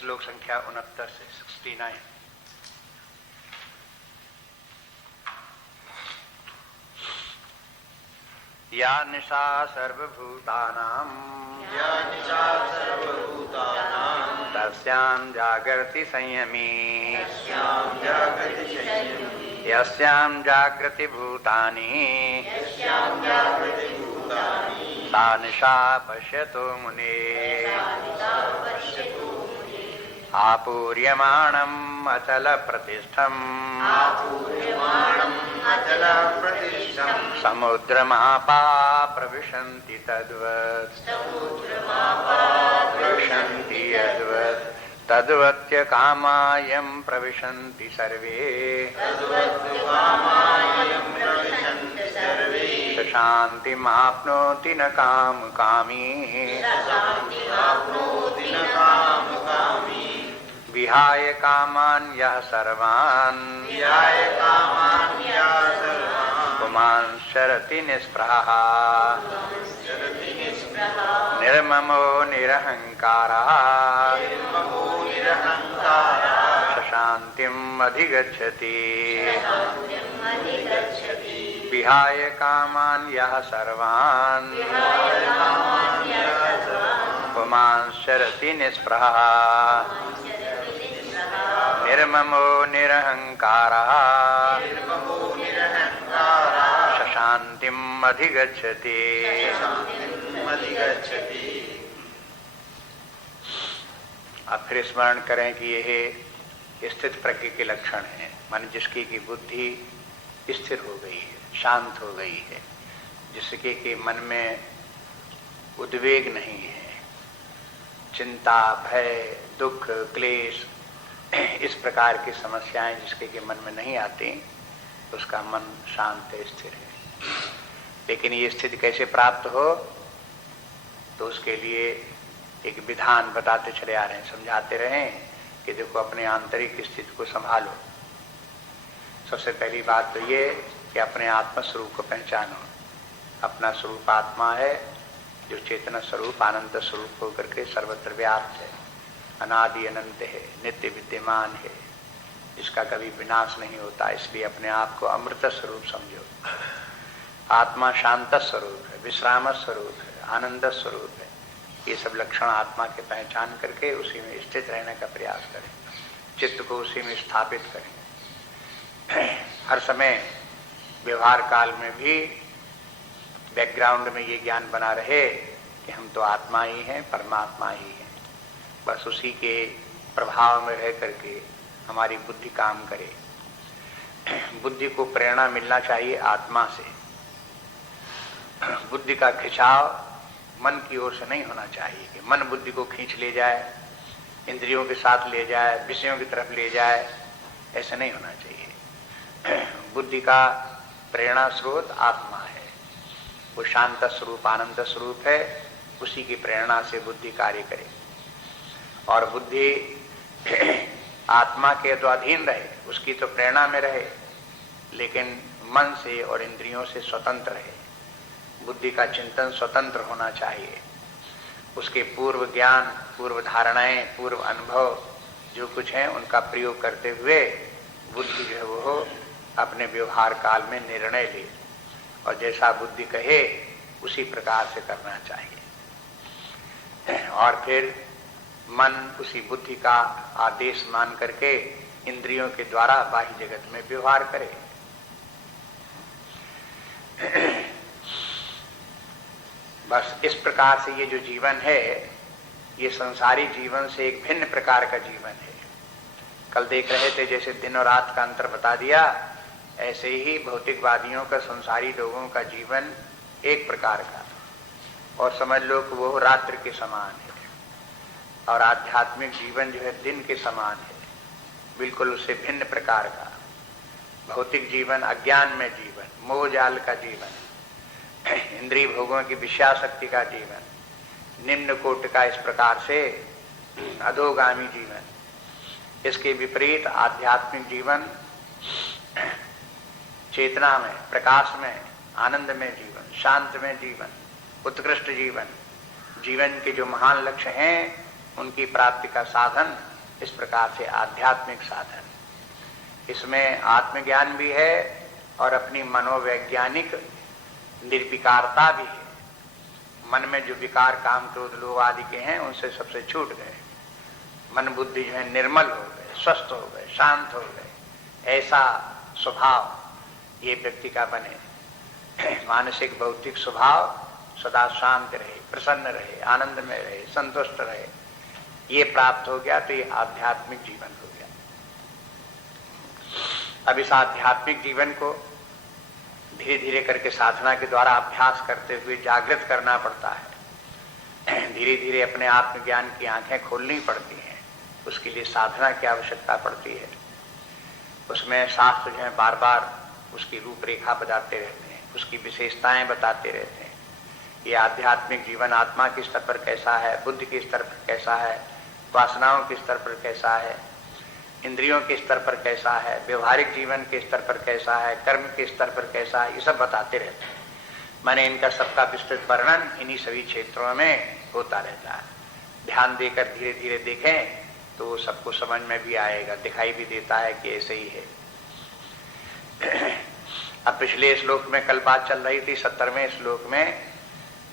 श्लोक संख्या 69 से 69। या निशा सर्वभूतानां तस्यां जागर्ति संयमी यस्यां जागृति भूतानि सा निशा पश्यतो मुने आपूर्यमाणम् अचल प्रतिष्ठम् समुद्रमापा प्रविशन्ति तद्वत् तद्वत्य कामायं प्रविशन्ति सर्वे शान्तिमाप्नोति न कामकामी विहाय कामान् यः सर्वान् पुमांश्चरति निःस्पृहः निर्ममो निरहङ्कारः शान्तिम् अधिगच्छति विहाय कामान् यः सर्वान् पुमांश्चरति निःस्पृहः निर्ममो निरहङ्कारः शान्तिम् अधिगच्छति। अब फिर स्मरण करें कि यह स्थित प्रज्ञ के लक्षण है। मन जिसकी की बुद्धि स्थिर हो गई है, शांत हो गई है, जिसके कि मन में उद्वेग नहीं है, चिंता, भय, दुख, क्लेश, इस प्रकार की समस्याएं जिसके के मन में नहीं आती, उसका मन शांत है, स्थिर है। लेकिन ये स्थिति कैसे प्राप्त हो, तो उसके लिए एक विधान बताते चले आ रहे हैं, समझाते रहे कि देखो अपने आंतरिक स्थिति को संभालो। सबसे पहली बात तो ये कि अपने आत्म स्वरूप को पहचानो। अपना स्वरूप आत्मा है, जो चेतना स्वरूप आनंद स्वरूप होकर के सर्वत्र व्याप्त है, अनादि अनंत है, नित्य विद्यमान है, इसका कभी विनाश नहीं होता। इसलिए अपने आप को अमृत स्वरूप समझो। आत्मा शांत स्वरूप है, विश्राम स्वरूप है, आनंद स्वरूप है। ये सब लक्षण आत्मा के पहचान करके उसी में स्थित रहने का प्रयास करें, चित्त को उसी में स्थापित करें। हर समय व्यवहार काल में भी बैकग्राउंड में ये ज्ञान बना रहे कि हम तो आत्मा ही हैं, परमात्मा ही हैं। बस उसी के प्रभाव में रह करके हमारी बुद्धि काम करे। बुद्धि को प्रेरणा मिलना चाहिए आत्मा से। बुद्धि का खिंचाव मन की ओर से नहीं होना चाहिए कि मन बुद्धि को खींच ले जाए, इंद्रियों के साथ ले जाए, विषयों की तरफ ले जाए, ऐसा नहीं होना चाहिए। बुद्धि का प्रेरणा स्रोत आत्मा है, वो शांत स्वरूप आनंद स्वरूप है, उसी की प्रेरणा से बुद्धि कार्य करे। और बुद्धि आत्मा के तो अधीन रहे, उसकी तो प्रेरणा में रहे, लेकिन मन से और इंद्रियों से स्वतंत्र रहे। बुद्धि का चिंतन स्वतंत्र होना चाहिए। उसके पूर्व ज्ञान, पूर्व धारणाएं, पूर्व अनुभव जो कुछ है उनका प्रयोग करते हुए बुद्धि जो है वो अपने व्यवहार काल में निर्णय ले, और जैसा बुद्धि कहे उसी प्रकार से करना चाहिए। और फिर मन उसी बुद्धि का आदेश मान करके इंद्रियों के द्वारा बाह्य जगत में व्यवहार करे। बस इस प्रकार से ये जो जीवन है, ये संसारी जीवन से एक भिन्न प्रकार का जीवन है। कल देख रहे थे जैसे दिन और रात का अंतर बता दिया, ऐसे ही भौतिकवादियों का, संसारी लोगों का जीवन एक प्रकार का, और समझ लो कि वो रात्रि के समान है, और आध्यात्मिक जीवन जो है दिन के समान है, बिल्कुल उससे भिन्न प्रकार का। भौतिक जीवन अज्ञान में जीवन, मोह जाल का जीवन, इंद्रिय भोगों की विषयाशक्ति का जीवन, निम्न कोटि का इस प्रकार से अधोगामी जीवन। इसके विपरीत आध्यात्मिक जीवन चेतना में, प्रकाश में, आनंद में जीवन, शांत में जीवन, उत्कृष्ट जीवन। जीवन के जो महान लक्ष्य हैं उनकी प्राप्ति का साधन इस प्रकार से आध्यात्मिक साधन, इसमें आत्मज्ञान भी है और अपनी मनोवैज्ञानिक निर्विकारता भी है। मन में जो विकार काम क्रोध लोभ आदि के हैं उनसे सबसे छूट गए, मन बुद्धि जो है निर्मल हो गए, स्वस्थ हो गए, शांत हो गए। ऐसा स्वभाव ये व्यक्ति का बने, मानसिक भौतिक स्वभाव सदा शांत रहे, प्रसन्न रहे, आनंद में रहे, संतुष्ट रहे, ये प्राप्त हो गया तो ये आध्यात्मिक जीवन हो गया। अब इस आध्यात्मिक जीवन को धीरे धीरे करके साधना के द्वारा अभ्यास करते हुए जागृत करना पड़ता है। धीरे धीरे अपने आत्मज्ञान की आंखें खोलनी पड़ती हैं, उसके लिए साधना की आवश्यकता पड़ती है। उसमें शास्त्र जो है बार बार उसकी रूपरेखा बताते रहते हैं, उसकी विशेषताएं बताते रहते हैं। ये आध्यात्मिक जीवन आत्मा के स्तर पर कैसा है, बुद्धि के स्तर पर कैसा है, वासनाओं के स्तर पर कैसा है, इंद्रियों के स्तर पर कैसा है, व्यवहारिक जीवन के स्तर पर कैसा है, कर्म के स्तर पर कैसा है, ये सब बताते रहते हैं। माने इनका सबका विस्तृत वर्णन इन्हीं सभी क्षेत्रों में होता रहता है। ध्यान देकर धीरे धीरे देखें तो सबको समझ में भी आएगा, दिखाई भी देता है कि ऐसे ही है। अब पिछले श्लोक में कल बात चल रही थी 70वें श्लोक में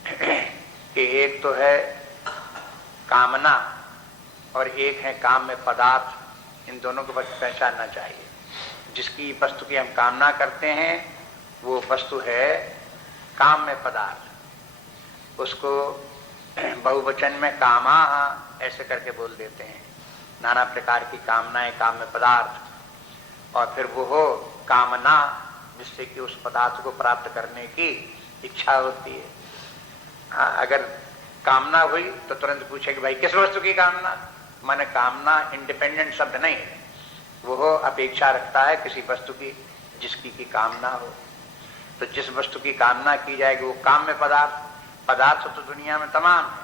कि एक तो है कामना और एक है काम में पदार्थ, इन दोनों को पहचानना चाहिए। जिसकी वस्तु की हम कामना करते हैं वो वस्तु है काम में पदार्थ, उसको बहुवचन में कामा ऐसे करके बोल देते हैं। नाना प्रकार की कामनाएं, काम में पदार्थ, और फिर वो हो कामना जिससे कि उस पदार्थ को प्राप्त करने की इच्छा होती है। अगर कामना हुई तो तुरंत पूछे कि भाई किस वस्तु की कामना, माने कामना इंडिपेंडेंट शब्द नहीं है, वो अपेक्षा रखता है किसी वस्तु की जिसकी की कामना हो। तो जिस वस्तु की कामना की जाएगी वो काम में पदार्थ, पदार्थ तो दुनिया में तमाम है,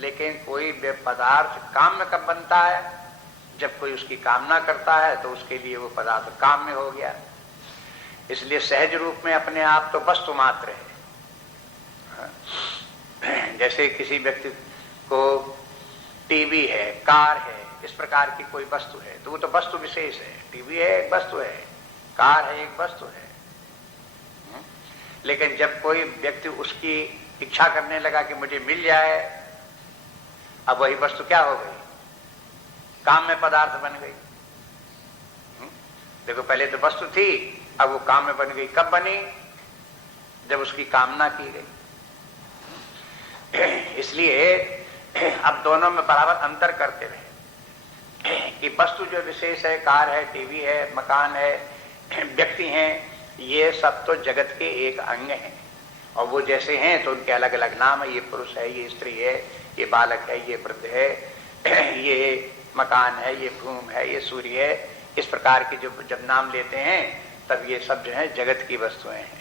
लेकिन कोई पदार्थ काम में कब बनता है, जब कोई उसकी कामना करता है तो उसके लिए वो पदार्थ काम में हो गया। इसलिए सहज रूप में अपने आप तो वस्तु मात्र है। जैसे किसी व्यक्ति को टीवी है, कार है, इस प्रकार की कोई वस्तु है तो वो तो वस्तु विशेष है। टीवी है एक वस्तु है, कार है एक वस्तु है। लेकिन जब कोई व्यक्ति उसकी इच्छा करने लगा कि मुझे मिल जाए, अब वही वस्तु क्या हो गई, काम में पदार्थ बन गई। देखो पहले तो वस्तु थी, अब वो काम में बन गई। कब बनी, जब उसकी कामना की गई। इसलिए अब दोनों में बराबर अंतर करते रहे कि वस्तु जो विशेष है, कार है, टीवी है, मकान है, व्यक्ति हैं, ये सब तो जगत के एक अंग हैं और वो जैसे हैं तो उनके अलग अलग नाम है। ये पुरुष है, ये स्त्री है, ये बालक है, ये वृद्ध है, ये मकान है, ये भूमि है, ये सूर्य है। इस प्रकार के जो जब नाम लेते हैं तब ये सब जो है जगत की वस्तुएं हैं।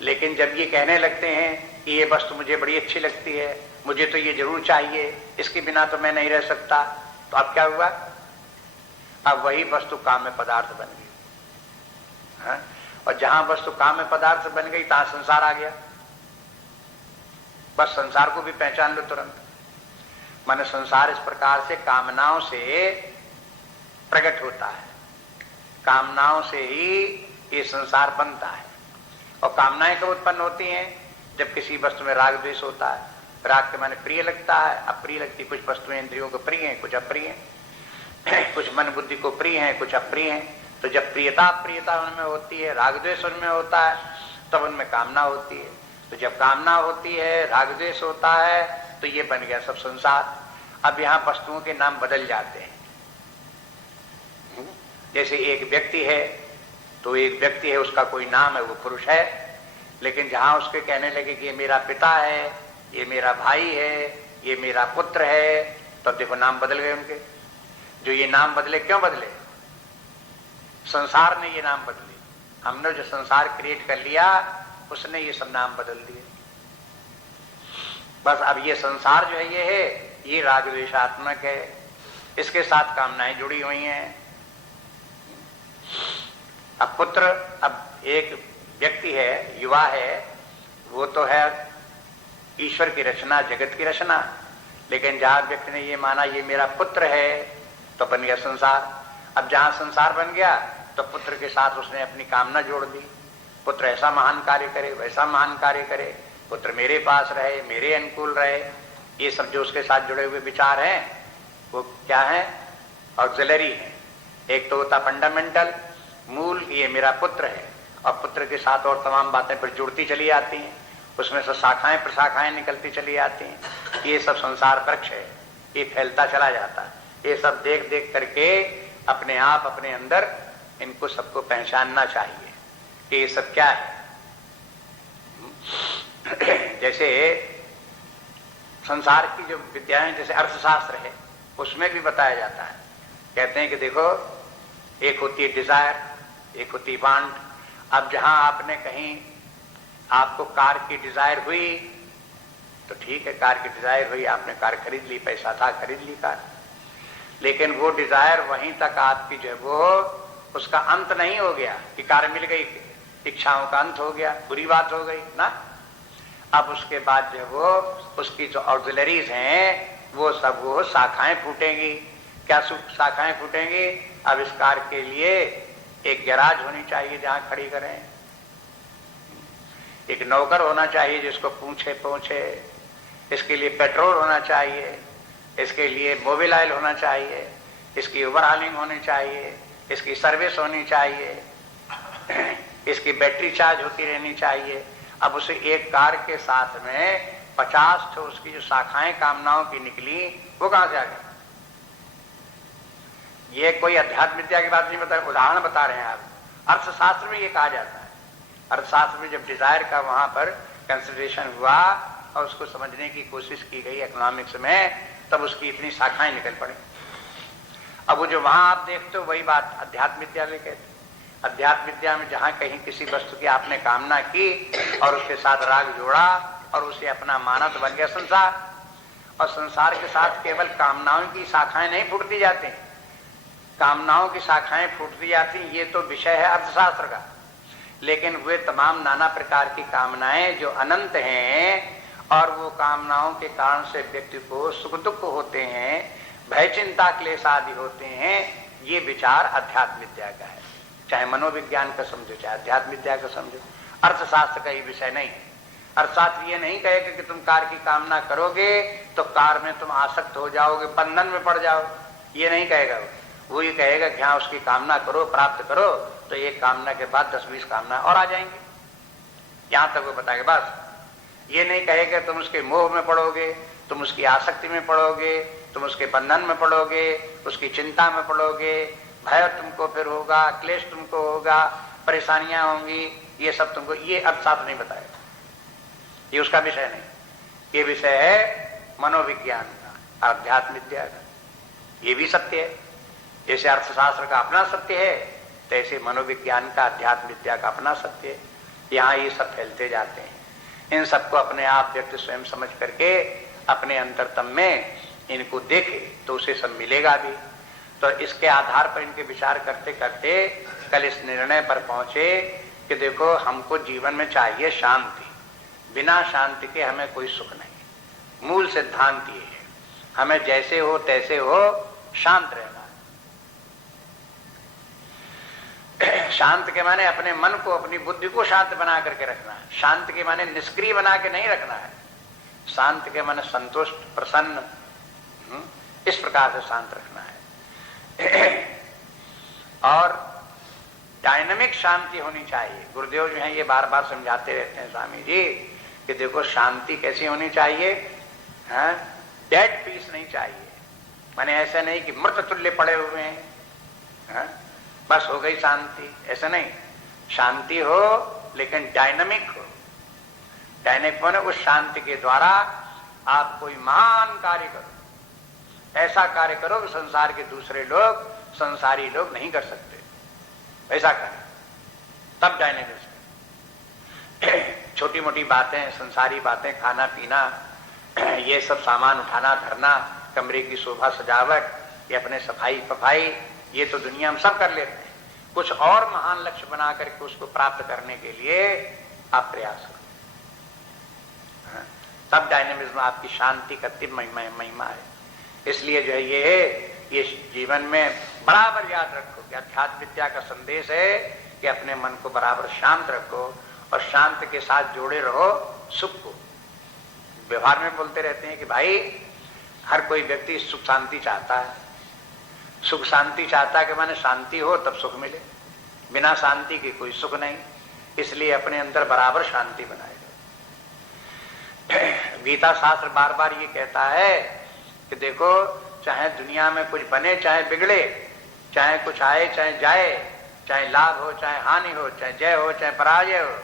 लेकिन जब ये कहने लगते हैं कि ये वस्तु मुझे बड़ी अच्छी लगती है, मुझे तो ये जरूर चाहिए, इसके बिना तो मैं नहीं रह सकता, तो अब क्या हुआ, अब वही वस्तु काम में पदार्थ बन गई। हाँ? और जहां वस्तु काम में पदार्थ बन गई तहां संसार आ गया। बस संसार को भी पहचान लो तुरंत। माने संसार इस प्रकार से कामनाओं से प्रकट होता है, कामनाओं से ही ये संसार बनता है। और कामनाएं कब उत्पन्न होती हैं, जब किसी वस्तु में राग द्वेष होता है। राग के माने प्रिय लगता है, अप्रिय लगती। कुछ वस्तुएं इंद्रियों को प्रिय हैं, कुछ अप्रिय हैं, कुछ मन बुद्धि को प्रिय हैं, कुछ अप्रिय हैं। तो जब प्रियता अप्रियता उनमें होती है, राग द्वेष उनमें होता है, तब उनमें कामना होती है। तो जब कामना होती है, राग द्वेष होता है, तो ये बन गया सब संसार। अब यहाँ वस्तुओं के नाम बदल जाते हैं। जैसे एक व्यक्ति है तो एक व्यक्ति है, उसका कोई नाम है, वो पुरुष है। लेकिन जहां उसके कहने लगे कि ये मेरा पिता है, ये मेरा भाई है, ये मेरा पुत्र है, तो अब देखो नाम बदल गए उनके। जो ये नाम बदले, क्यों बदले, संसार ने ये नाम बदले। हमने जो संसार क्रिएट कर लिया उसने ये सब नाम बदल दिए। बस अब ये संसार जो है ये है, ये राग द्वेषात्मक है, इसके साथ कामनाएं जुड़ी हुई हैं। अब पुत्र, अब एक व्यक्ति है, युवा है, वो तो है ईश्वर की रचना, जगत की रचना। लेकिन जहां व्यक्ति ने ये माना ये मेरा पुत्र है, तो बन गया संसार। अब जहां संसार बन गया तो पुत्र के साथ उसने अपनी कामना जोड़ दी, पुत्र ऐसा महान कार्य करे, वैसा महान कार्य करे, पुत्र मेरे पास रहे, मेरे अनुकूल रहे। ये सब जो उसके साथ जुड़े हुए विचार हैं वो क्या है? ऑक्सिलरी है। एक तो होता फंडामेंटल, मूल, ये मेरा पुत्र है, और पुत्र के साथ और तमाम बातें फिर जुड़ती चली आती हैं, उसमें से शाखाएं प्रशाखाएं निकलती चली आती हैं। ये सब संसार वृक्ष है, ये फैलता चला जाता है। ये सब देख देख करके अपने आप अपने अंदर इनको सबको पहचानना चाहिए कि ये सब क्या है। जैसे संसार की जो विद्याएं, जैसे अर्थशास्त्र है, उसमें भी बताया जाता है। कहते हैं कि देखो, एक होती है डिजायर, एक होती है वांट। अब जहां आपने कहीं आपको कार की डिजायर हुई तो ठीक है, कार की डिजायर हुई, आपने कार खरीद ली, पैसा था, खरीद ली कार। लेकिन वो डिजायर वहीं तक आपकी जो है वो उसका अंत नहीं हो गया कि कार मिल गई, इच्छाओं का अंत हो गया, बुरी बात हो गई ना। अब उसके बाद जो वो उसकी जो ऑक्सिलरीज हैं वो सब वो शाखाएं फूटेंगी। क्या शाखाएं फूटेंगी? अब इस कार के लिए एक गैराज होनी चाहिए जहां खड़ी करें, एक नौकर होना चाहिए जिसको पूछे, इसके लिए पेट्रोल होना चाहिए, इसके लिए मोबिल ऑयल होना चाहिए, इसकी ओवरहालिंग होनी चाहिए, इसकी सर्विस होनी चाहिए, इसकी बैटरी चार्ज होती रहनी चाहिए। अब उसे एक कार के साथ में 50 तो उसकी जो शाखाएं कामनाओं की निकली वो कहां से आ गई? ये कोई अध्यात्म विद्या की बात नहीं बता, उदाहरण बता रहे हैं आप। अर्थशास्त्र में ये कहा जाता है। अर्थशास्त्र में जब डिजायर का वहां पर कंसिडरेशन हुआ और उसको समझने की कोशिश की गई इकोनॉमिक्स में, तब उसकी इतनी शाखाएं निकल पड़ी। अब वो जो वहां आप देखते हो वही बात अध्यात्म विद्या में कहते। अध्यात्म विद्या में जहां कहीं किसी वस्तु की आपने कामना की और उसके साथ राग जोड़ा और उसे अपना माना तो बन गया संसार। और संसार के साथ केवल कामनाओं की शाखाएं नहीं फूटती जाती, कामनाओं की शाखाएं फूटती जाती, ये तो विषय है अर्थशास्त्र का। लेकिन वे तमाम नाना प्रकार की कामनाएं जो अनंत हैं और वो कामनाओं के कारण से व्यक्ति को सुख दुख होते हैं, भय चिंता क्लेश आदि होते हैं, ये विचार अध्यात्म विद्या का है। चाहे मनोविज्ञान का समझो, चाहे अध्यात्म विद्या का समझो, अर्थशास्त्र का ये विषय नहीं है। अर्थशास्त्र ये नहीं कहेगा कि तुम कार की कामना करोगे तो कार में तुम आसक्त हो जाओगे, बंधन में पड़ जाओ, ये नहीं कहेगा। वो ये कहेगा कि हाँ उसकी कामना करो, प्राप्त करो, तो एक कामना के बाद 10-20 कामना और आ जाएंगे, यहां तक वो बताएगा। बस ये नहीं कहेगा तुम उसके मोह में पड़ोगे, तुम उसकी आसक्ति में पड़ोगे, तुम उसके बंधन में पड़ोगे, उसकी चिंता में पड़ोगे, भय तुमको फिर होगा, क्लेश तुमको होगा, परेशानियां होंगी, ये सब तुमको, ये अर्थशास्त्र नहीं बताएगा। ये उसका विषय नहीं, ये विषय है मनोविज्ञान का, अध्यात्म विद्या का। ये भी सत्य है, जैसे अर्थशास्त्र का अपना सत्य है तैसे मनोविज्ञान का, अध्यात्म विद्या का अपना सत्य है। यहाँ ये सब फैलते जाते हैं। इन सबको अपने आप व्यक्ति स्वयं समझ करके अपने अंतरतम में इनको देखे तो उसे सब मिलेगा भी। तो इसके आधार पर इनके विचार करते करते कल इस निर्णय पर पहुंचे कि देखो हमको जीवन में चाहिए शांति, बिना शांति के हमें कोई सुख नहीं। मूल सिद्धांत ये है, हमें जैसे हो तैसे हो शांत रहना। शांत के माने अपने मन को, अपनी बुद्धि को शांत बना करके रखना है। शांत के माने निष्क्रिय बना के नहीं रखना है। शांत के माने संतुष्ट, प्रसन्न, इस प्रकार से शांत रखना है। और डायनामिक शांति होनी चाहिए। गुरुदेव जो है ये बार बार समझाते रहते हैं स्वामी जी कि देखो शांति कैसी होनी चाहिए, डेड पीस नहीं चाहिए। माने ऐसा नहीं कि मृत तुल्य पड़े हुए हैं, बस हो गई शांति, ऐसा नहीं। शांति हो लेकिन डायनामिक हो। डायनामिक माने उस शांति के द्वारा आप कोई महान कार्य करो, ऐसा कार्य करो कि संसार के दूसरे लोग, संसारी लोग नहीं कर सकते, ऐसा करें, तब डायनामिक। छोटी मोटी बातें, संसारी बातें, खाना पीना, ये सब सामान उठाना धरना, कमरे की शोभा सजावट, ये अपने सफाई पफाई, ये तो दुनिया में सब कर लेते हैं। कुछ और महान लक्ष्य बना करके उसको प्राप्त करने के लिए आप प्रयास करो, तब डायनेमिज्म आपकी शांति का तीव्र महिमा है। इसलिए जो है ये ये जीवन में बराबर याद रखो कि अध्यात्म विद्या का संदेश है कि अपने मन को बराबर शांत रखो और शांत के साथ जोड़े रहो सुख को। व्यवहार में बोलते रहते हैं कि भाई हर कोई व्यक्ति सुख शांति चाहता है, सुख शांति चाहता है कि माने शांति हो तब सुख मिले, बिना शांति के कोई सुख नहीं। इसलिए अपने अंदर बराबर शांति बनाए रहो। गीता शास्त्र बार बार ये कहता है कि देखो चाहे दुनिया में कुछ बने चाहे बिगड़े, चाहे कुछ आए चाहे जाए, चाहे लाभ हो चाहे हानि हो, चाहे जय हो चाहे पराजय हो,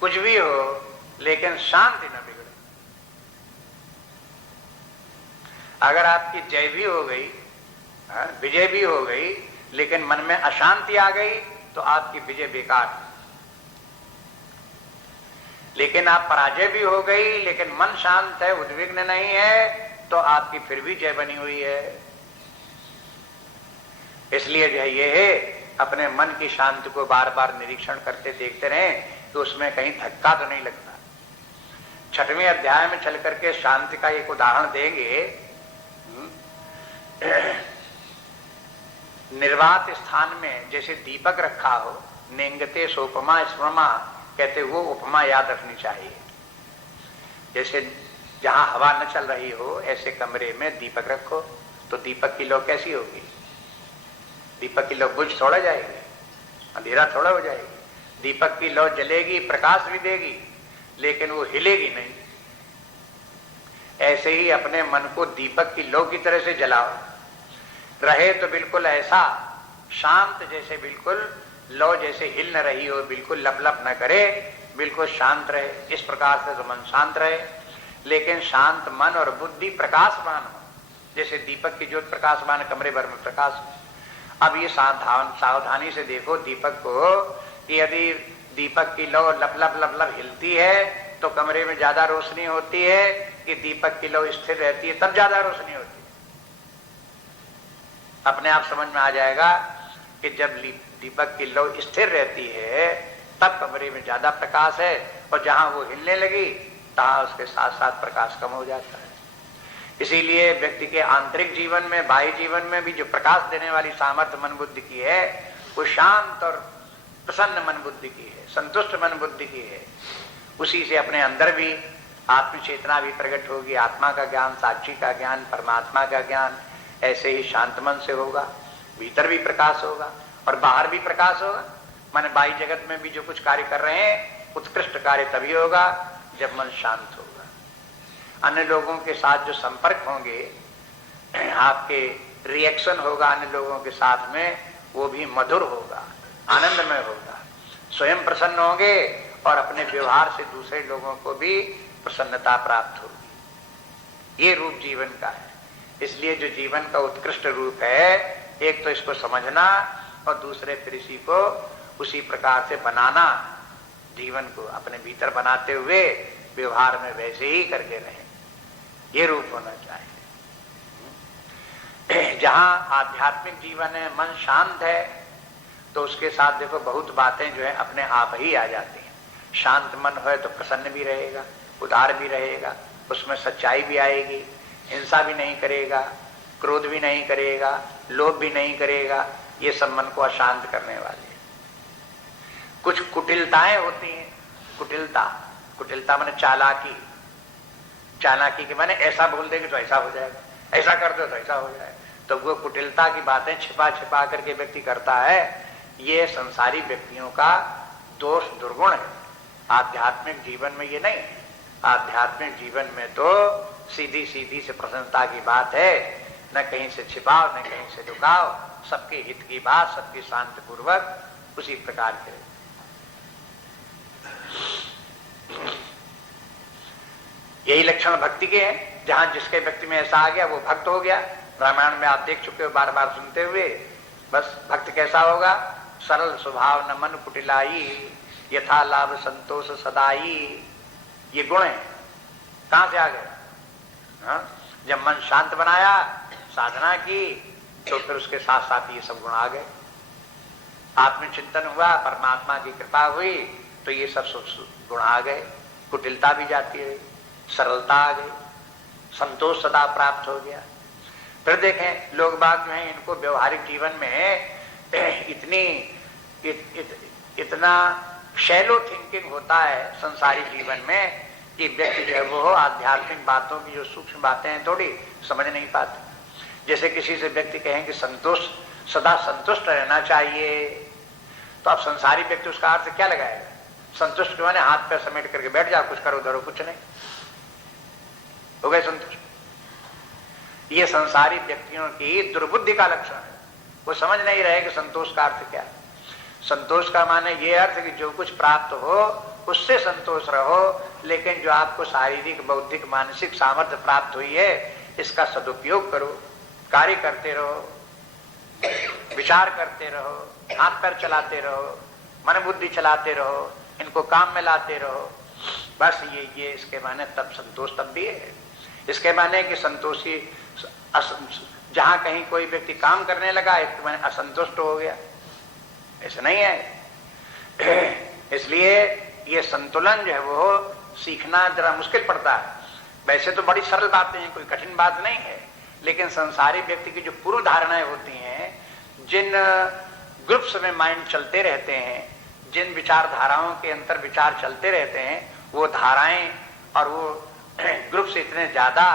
कुछ भी हो, लेकिन शांति न बिगड़े। अगर आपकी जय भी हो गई, विजय भी हो गई, लेकिन मन में अशांति आ गई तो आपकी विजय बेकार। लेकिन आप पराजय भी हो गई लेकिन मन शांत है, उद्विग्न नहीं है, तो आपकी फिर भी जय बनी हुई है। इसलिए जो है ये है अपने मन की शांति को बार बार निरीक्षण करते देखते रहें कि उसमें कहीं धक्का तो नहीं लगता। 6वें अध्याय में चल करके शांति का एक उदाहरण देंगे। निर्वात स्थान में जैसे दीपक रखा हो, नेंगते सोपमा स्पमा, कहते वो उपमा याद रखनी चाहिए। जैसे जहां हवा न चल रही हो ऐसे कमरे में दीपक रखो तो दीपक की लौ कैसी होगी? दीपक की लौ बुझ थोड़ा जाएगी, अंधेरा थोड़ा हो जाएगी। दीपक की लौ जलेगी, प्रकाश भी देगी, लेकिन वो हिलेगी नहीं। ऐसे ही अपने मन को दीपक की लौ की तरह से जलाओ, रहे तो बिल्कुल ऐसा शांत जैसे बिल्कुल लौ जैसे हिल न रही हो, बिल्कुल लपलप न करे, बिल्कुल शांत रहे। इस प्रकार से तो मन शांत रहे, लेकिन शांत मन और बुद्धि प्रकाशमान हो, जैसे दीपक की ज्योत प्रकाशमान, कमरे भर में प्रकाश हो। अब ये सावधानी से देखो दीपक को कि यदि दीपक की लौ लपलप लपलप हिलती है तो कमरे में ज्यादा रोशनी होती है, कि दीपक की लौ स्थिर रहती है तब ज्यादा रोशनी होती है। अपने आप समझ में आ जाएगा कि जब दीपक की लौ स्थिर रहती है तब कमरे में ज्यादा प्रकाश है, और जहां वो हिलने लगी तहां उसके साथ साथ प्रकाश कम हो जाता है। इसीलिए व्यक्ति के आंतरिक जीवन में, बाह्य जीवन में भी जो प्रकाश देने वाली सामर्थ्य मन बुद्धि की है वो शांत और प्रसन्न मन बुद्धि की है, संतुष्ट मन बुद्धि की है। उसी से अपने अंदर भी आत्म चेतना भी प्रकट होगी, आत्मा का ज्ञान, साक्षी का ज्ञान, परमात्मा का ज्ञान ऐसे ही शांत मन से होगा। भीतर भी प्रकाश होगा और बाहर भी प्रकाश होगा। माने बाह्य जगत में भी जो कुछ कार्य कर रहे हैं उत्कृष्ट कार्य तभी होगा जब मन शांत होगा। अन्य लोगों के साथ जो संपर्क होंगे, आपके रिएक्शन होगा अन्य लोगों के साथ में, वो भी मधुर होगा, आनंदमय होगा। स्वयं प्रसन्न होंगे और अपने व्यवहार से दूसरे लोगों को भी प्रसन्नता प्राप्त होगी। ये रूप जीवन का है। इसलिए जो जीवन का उत्कृष्ट रूप है, एक तो इसको समझना और दूसरे फिर इसी को उसी प्रकार से बनाना, जीवन को अपने भीतर बनाते हुए व्यवहार में वैसे ही करके रहें। ये रूप होना चाहिए। जहां आध्यात्मिक जीवन है, मन शांत है, तो उसके साथ देखो बहुत बातें जो है अपने आप ही आ जाती हैं। शांत मन हो तो प्रसन्न भी रहेगा, उदार भी रहेगा, उसमें सच्चाई भी आएगी, हिंसा भी नहीं करेगा, क्रोध भी नहीं करेगा, लोभ भी नहीं करेगा। ये सब मन को अशांत करने वाले। कुछ कुटिलताएं होती हैं। कुटिलता माने चालाकी। चालाकी के माने ऐसा बोल देंगे तो ऐसा हो जाएगा, ऐसा कर दो तो ऐसा हो जाएगा। तो वो कुटिलता की बातें छिपा छिपा करके व्यक्ति करता है। ये संसारी व्यक्तियों का दोष, दुर्गुण है। आध्यात्मिक जीवन में ये नहीं है। आध्यात्मिक जीवन में तो सीधी सीधी से प्रसन्नता की बात है, न कहीं से छिपाओ न कहीं से लुकाओ, सबके हित की बात, सबकी शांति पूर्वक उसी प्रकार के। यही लक्षण भक्ति के हैं। जहां जिसके व्यक्ति में ऐसा आ गया वो भक्त हो गया। रामायण में आप देख चुके हो बार बार सुनते हुए। बस भक्त कैसा होगा? सरल स्वभाव न मन कुटिलाई, यथा लाभ संतोष सदाई। ये गुण है। कहां से आ गए? जब मन शांत बनाया, साधना की, तो फिर उसके साथ साथ ये सब गुण आ गए। आत्मचिंतन हुआ, परमात्मा की कृपा हुई, तो ये सब गुण आ गए। कुटिलता भी जाती है, सरलता आ गई, संतोष सदा प्राप्त हो गया। फिर देखें लोग बाग जो हैं इनको व्यवहारिक जीवन में इतना शैलो थिंकिंग होता है संसारी जीवन में कि व्यक्ति जो है वो आध्यात्मिक बातों की जो सूक्ष्म बातें हैं थोड़ी समझ नहीं पाते। जैसे किसी से व्यक्ति कहें कि सदा संतुष्ट रहना चाहिए, तो अब संसारी व्यक्ति उसका अर्थ क्या लगाएगा? संतुष्ट माने हाथ पैर समेट करके बैठ जाओ, कुछ करो धरो, कुछ नहीं, हो गए संतुष्ट। ये संसारी व्यक्तियों की दुर्बुद्धि का लक्षण है। वो समझ नहीं रहे कि संतोष का अर्थ क्या है। संतोष का माने ये अर्थ कि जो कुछ प्राप्त हो उससे संतोष रहो, लेकिन जो आपको शारीरिक बौद्धिक मानसिक सामर्थ्य प्राप्त हुई है इसका सदुपयोग करो, कार्य करते रहो, विचार करते रहो, हाथ पैर चलाते रहो, मन बुद्धि चलाते रहो, इनको काम में लाते रहो। बस ये इसके माने तब संतोष तब भी है। इसके माने कि संतोषी जहां कहीं कोई व्यक्ति काम करने लगा एक माने असंतुष्ट हो गया, ऐसा नहीं है। इसलिए ये संतुलन जो है वो सीखना जरा मुश्किल पड़ता है। वैसे तो बड़ी सरल बातें हैं, कोई कठिन बात नहीं है, लेकिन संसारी व्यक्ति की जो पूर्व धारणाएं होती हैं, जिन ग्रुप्स में माइंड चलते रहते हैं, जिन विचारधाराओं के अंतर विचार चलते रहते हैं, वो धाराएं और वो ग्रुप्स इतने ज्यादा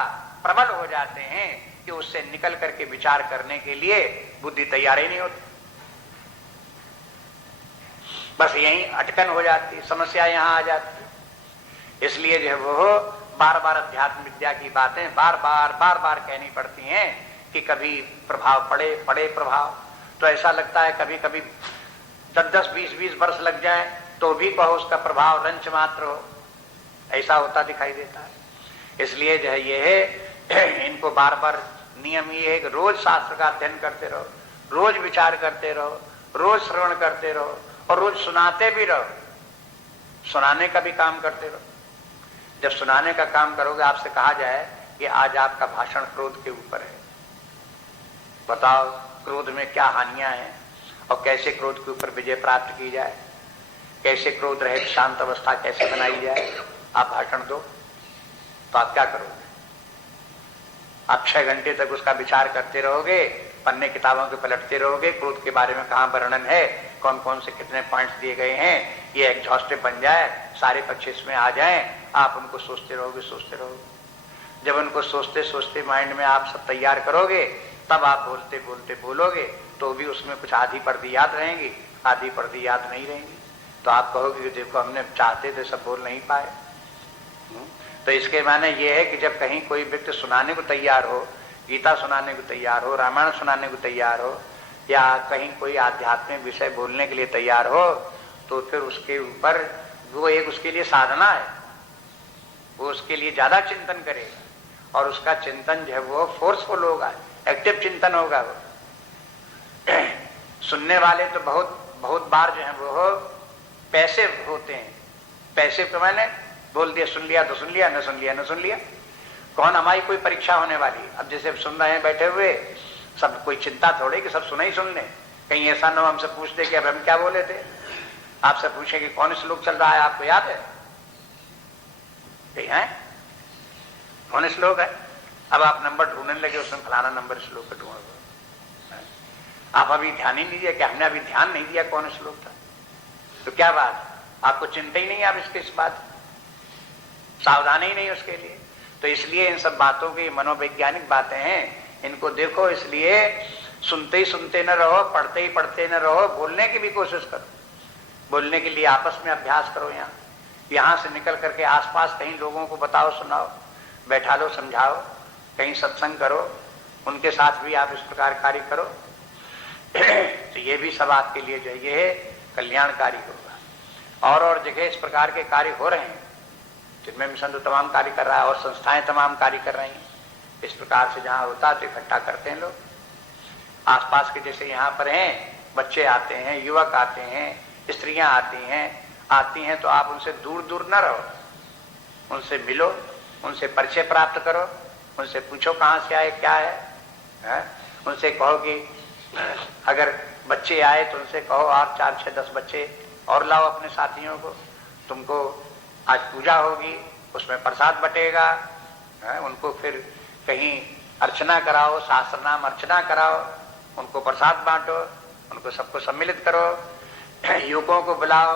प्रबल हो जाते हैं कि उससे निकल करके विचार करने के लिए बुद्धि तैयार ही नहीं होती। बस यही अटकन हो जाती है, समस्या यहां आ जाती है। इसलिए जो है वो बार बार अध्यात्म विद्या की बातें बार बार कहनी पड़ती हैं कि कभी प्रभाव पड़े प्रभाव। तो ऐसा लगता है कभी कभी 10-10, 20-20 वर्ष लग जाए तो भी कहो उसका प्रभाव रंच मात्र हो, ऐसा होता दिखाई देता है। इसलिए जो है ये है, इनको बार बार नियम ये है कि रोज शास्त्र का अध्ययन करते रहो, रोज विचार करते रहो, रोज श्रवण करते रहो और रोज सुनाते भी रहो, सुनाने का भी काम करते रहो। जब सुनाने का काम करोगे, आपसे कहा जाए कि आज आपका भाषण क्रोध के ऊपर है, बताओ क्रोध में क्या हानियां हैं और कैसे क्रोध के ऊपर विजय प्राप्त की जाए, कैसे क्रोध रहित शांत अवस्था कैसे बनाई जाए। आप भाषण दो तो आप क्या करोगे? आप 6 घंटे तक उसका विचार करते रहोगे, पन्ने किताबों के पलटते रहोगे, क्रोध के बारे में कहाँ वर्णन है, कौन कौन से कितने पॉइंट्स दिए गए हैं, ये एग्जॉस्टिव बन जाए, सारे पक्ष इसमें आ जाएं, आप उनको सोचते रहोगे। जब उनको सोचते सोचते माइंड में आप सब तैयार करोगे, तब आप बोलते बोलोगे तो भी उसमें कुछ आधी पर्दी याद रहेंगी, आधी पर्दी याद नहीं रहेंगी। तो आप कहोगे कि देखो हमने चाहते थे सब बोल नहीं पाए। तो इसके माने ये है कि जब कहीं कोई व्यक्ति सुनाने को तैयार हो, गीता सुनाने को तैयार हो, रामायण सुनाने को तैयार हो, या कहीं कोई आध्यात्मिक विषय बोलने के लिए तैयार हो, तो फिर उसके ऊपर वो एक उसके लिए साधना है, वो उसके लिए ज्यादा चिंतन करेगा और उसका चिंतन जो है वो फोर्सफुल होगा, एक्टिव चिंतन होगा। वो सुनने वाले तो बहुत बार जो है वो पैसिव होते हैं। पैसिव तो मैंने बोल दिया, सुन लिया तो सुन लिया, न सुन लिया न सुन लिया। कौन हमारी कोई परीक्षा होने वाली? अब जैसे सुन रहे हैं बैठे हुए सब, कोई चिंता थोड़े कि सब सुना ही सुन ले, कहीं ऐसा न हमसे पूछ दे कि अब हम क्या बोले थे। आपसे पूछे कि कौन श्लोक चल रहा है, आपको याद है? कौन श्लोक है? अब आप नंबर ढूंढने लगे, उसमें फलाना नंबर श्लोक का ढूंढ, आप अभी ध्यान ही नहीं दिया कि हमने अभी ध्यान नहीं दिया कौन श्लोक था। तो क्या बात, आपको चिंता ही नहीं, आप इस बात सावधान ही नहीं उसके लिए। तो इसलिए इन सब बातों की मनोवैज्ञानिक बातें हैं, इनको देखो। इसलिए सुनते ही सुनते न रहो, पढ़ते ही पढ़ते न रहो, बोलने की भी कोशिश करो। बोलने के लिए आपस में अभ्यास करो। यहाँ से निकल करके आसपास कहीं लोगों को बताओ, सुनाओ, बैठा लो, समझाओ, कहीं सत्संग करो, उनके साथ भी आप इस प्रकार कार्य करो। तो ये भी सब आपके लिए जो है कल्याणकारी होगा। और जगह इस प्रकार के कार्य हो रहे हैं, जिनमें मिशन तो तमाम कार्य कर रहा है और संस्थाएं तमाम कार्य कर रही हैं। इस प्रकार से जहां होता है तो इकट्ठा करते हैं लोग। आसपास के जैसे यहाँ पर हैं, बच्चे आते हैं, युवक आते हैं, स्त्रियां आती हैं, तो आप उनसे दूर दूर न रहो, उनसे मिलो, उनसे परिचय प्राप्त करो, उनसे पूछो कहाँ से आए, क्या है? उनसे कहो कि अगर बच्चे आए तो उनसे कहो आप 4, 6, 10 बच्चे और लाओ अपने साथियों को, तुमको आज पूजा होगी, उसमें प्रसाद बटेगा। उनको फिर कहीं अर्चना कराओ, शास्त्र नाम अर्चना कराओ, उनको प्रसाद बांटो, उनको सबको सम्मिलित करो, युवकों को बुलाओ,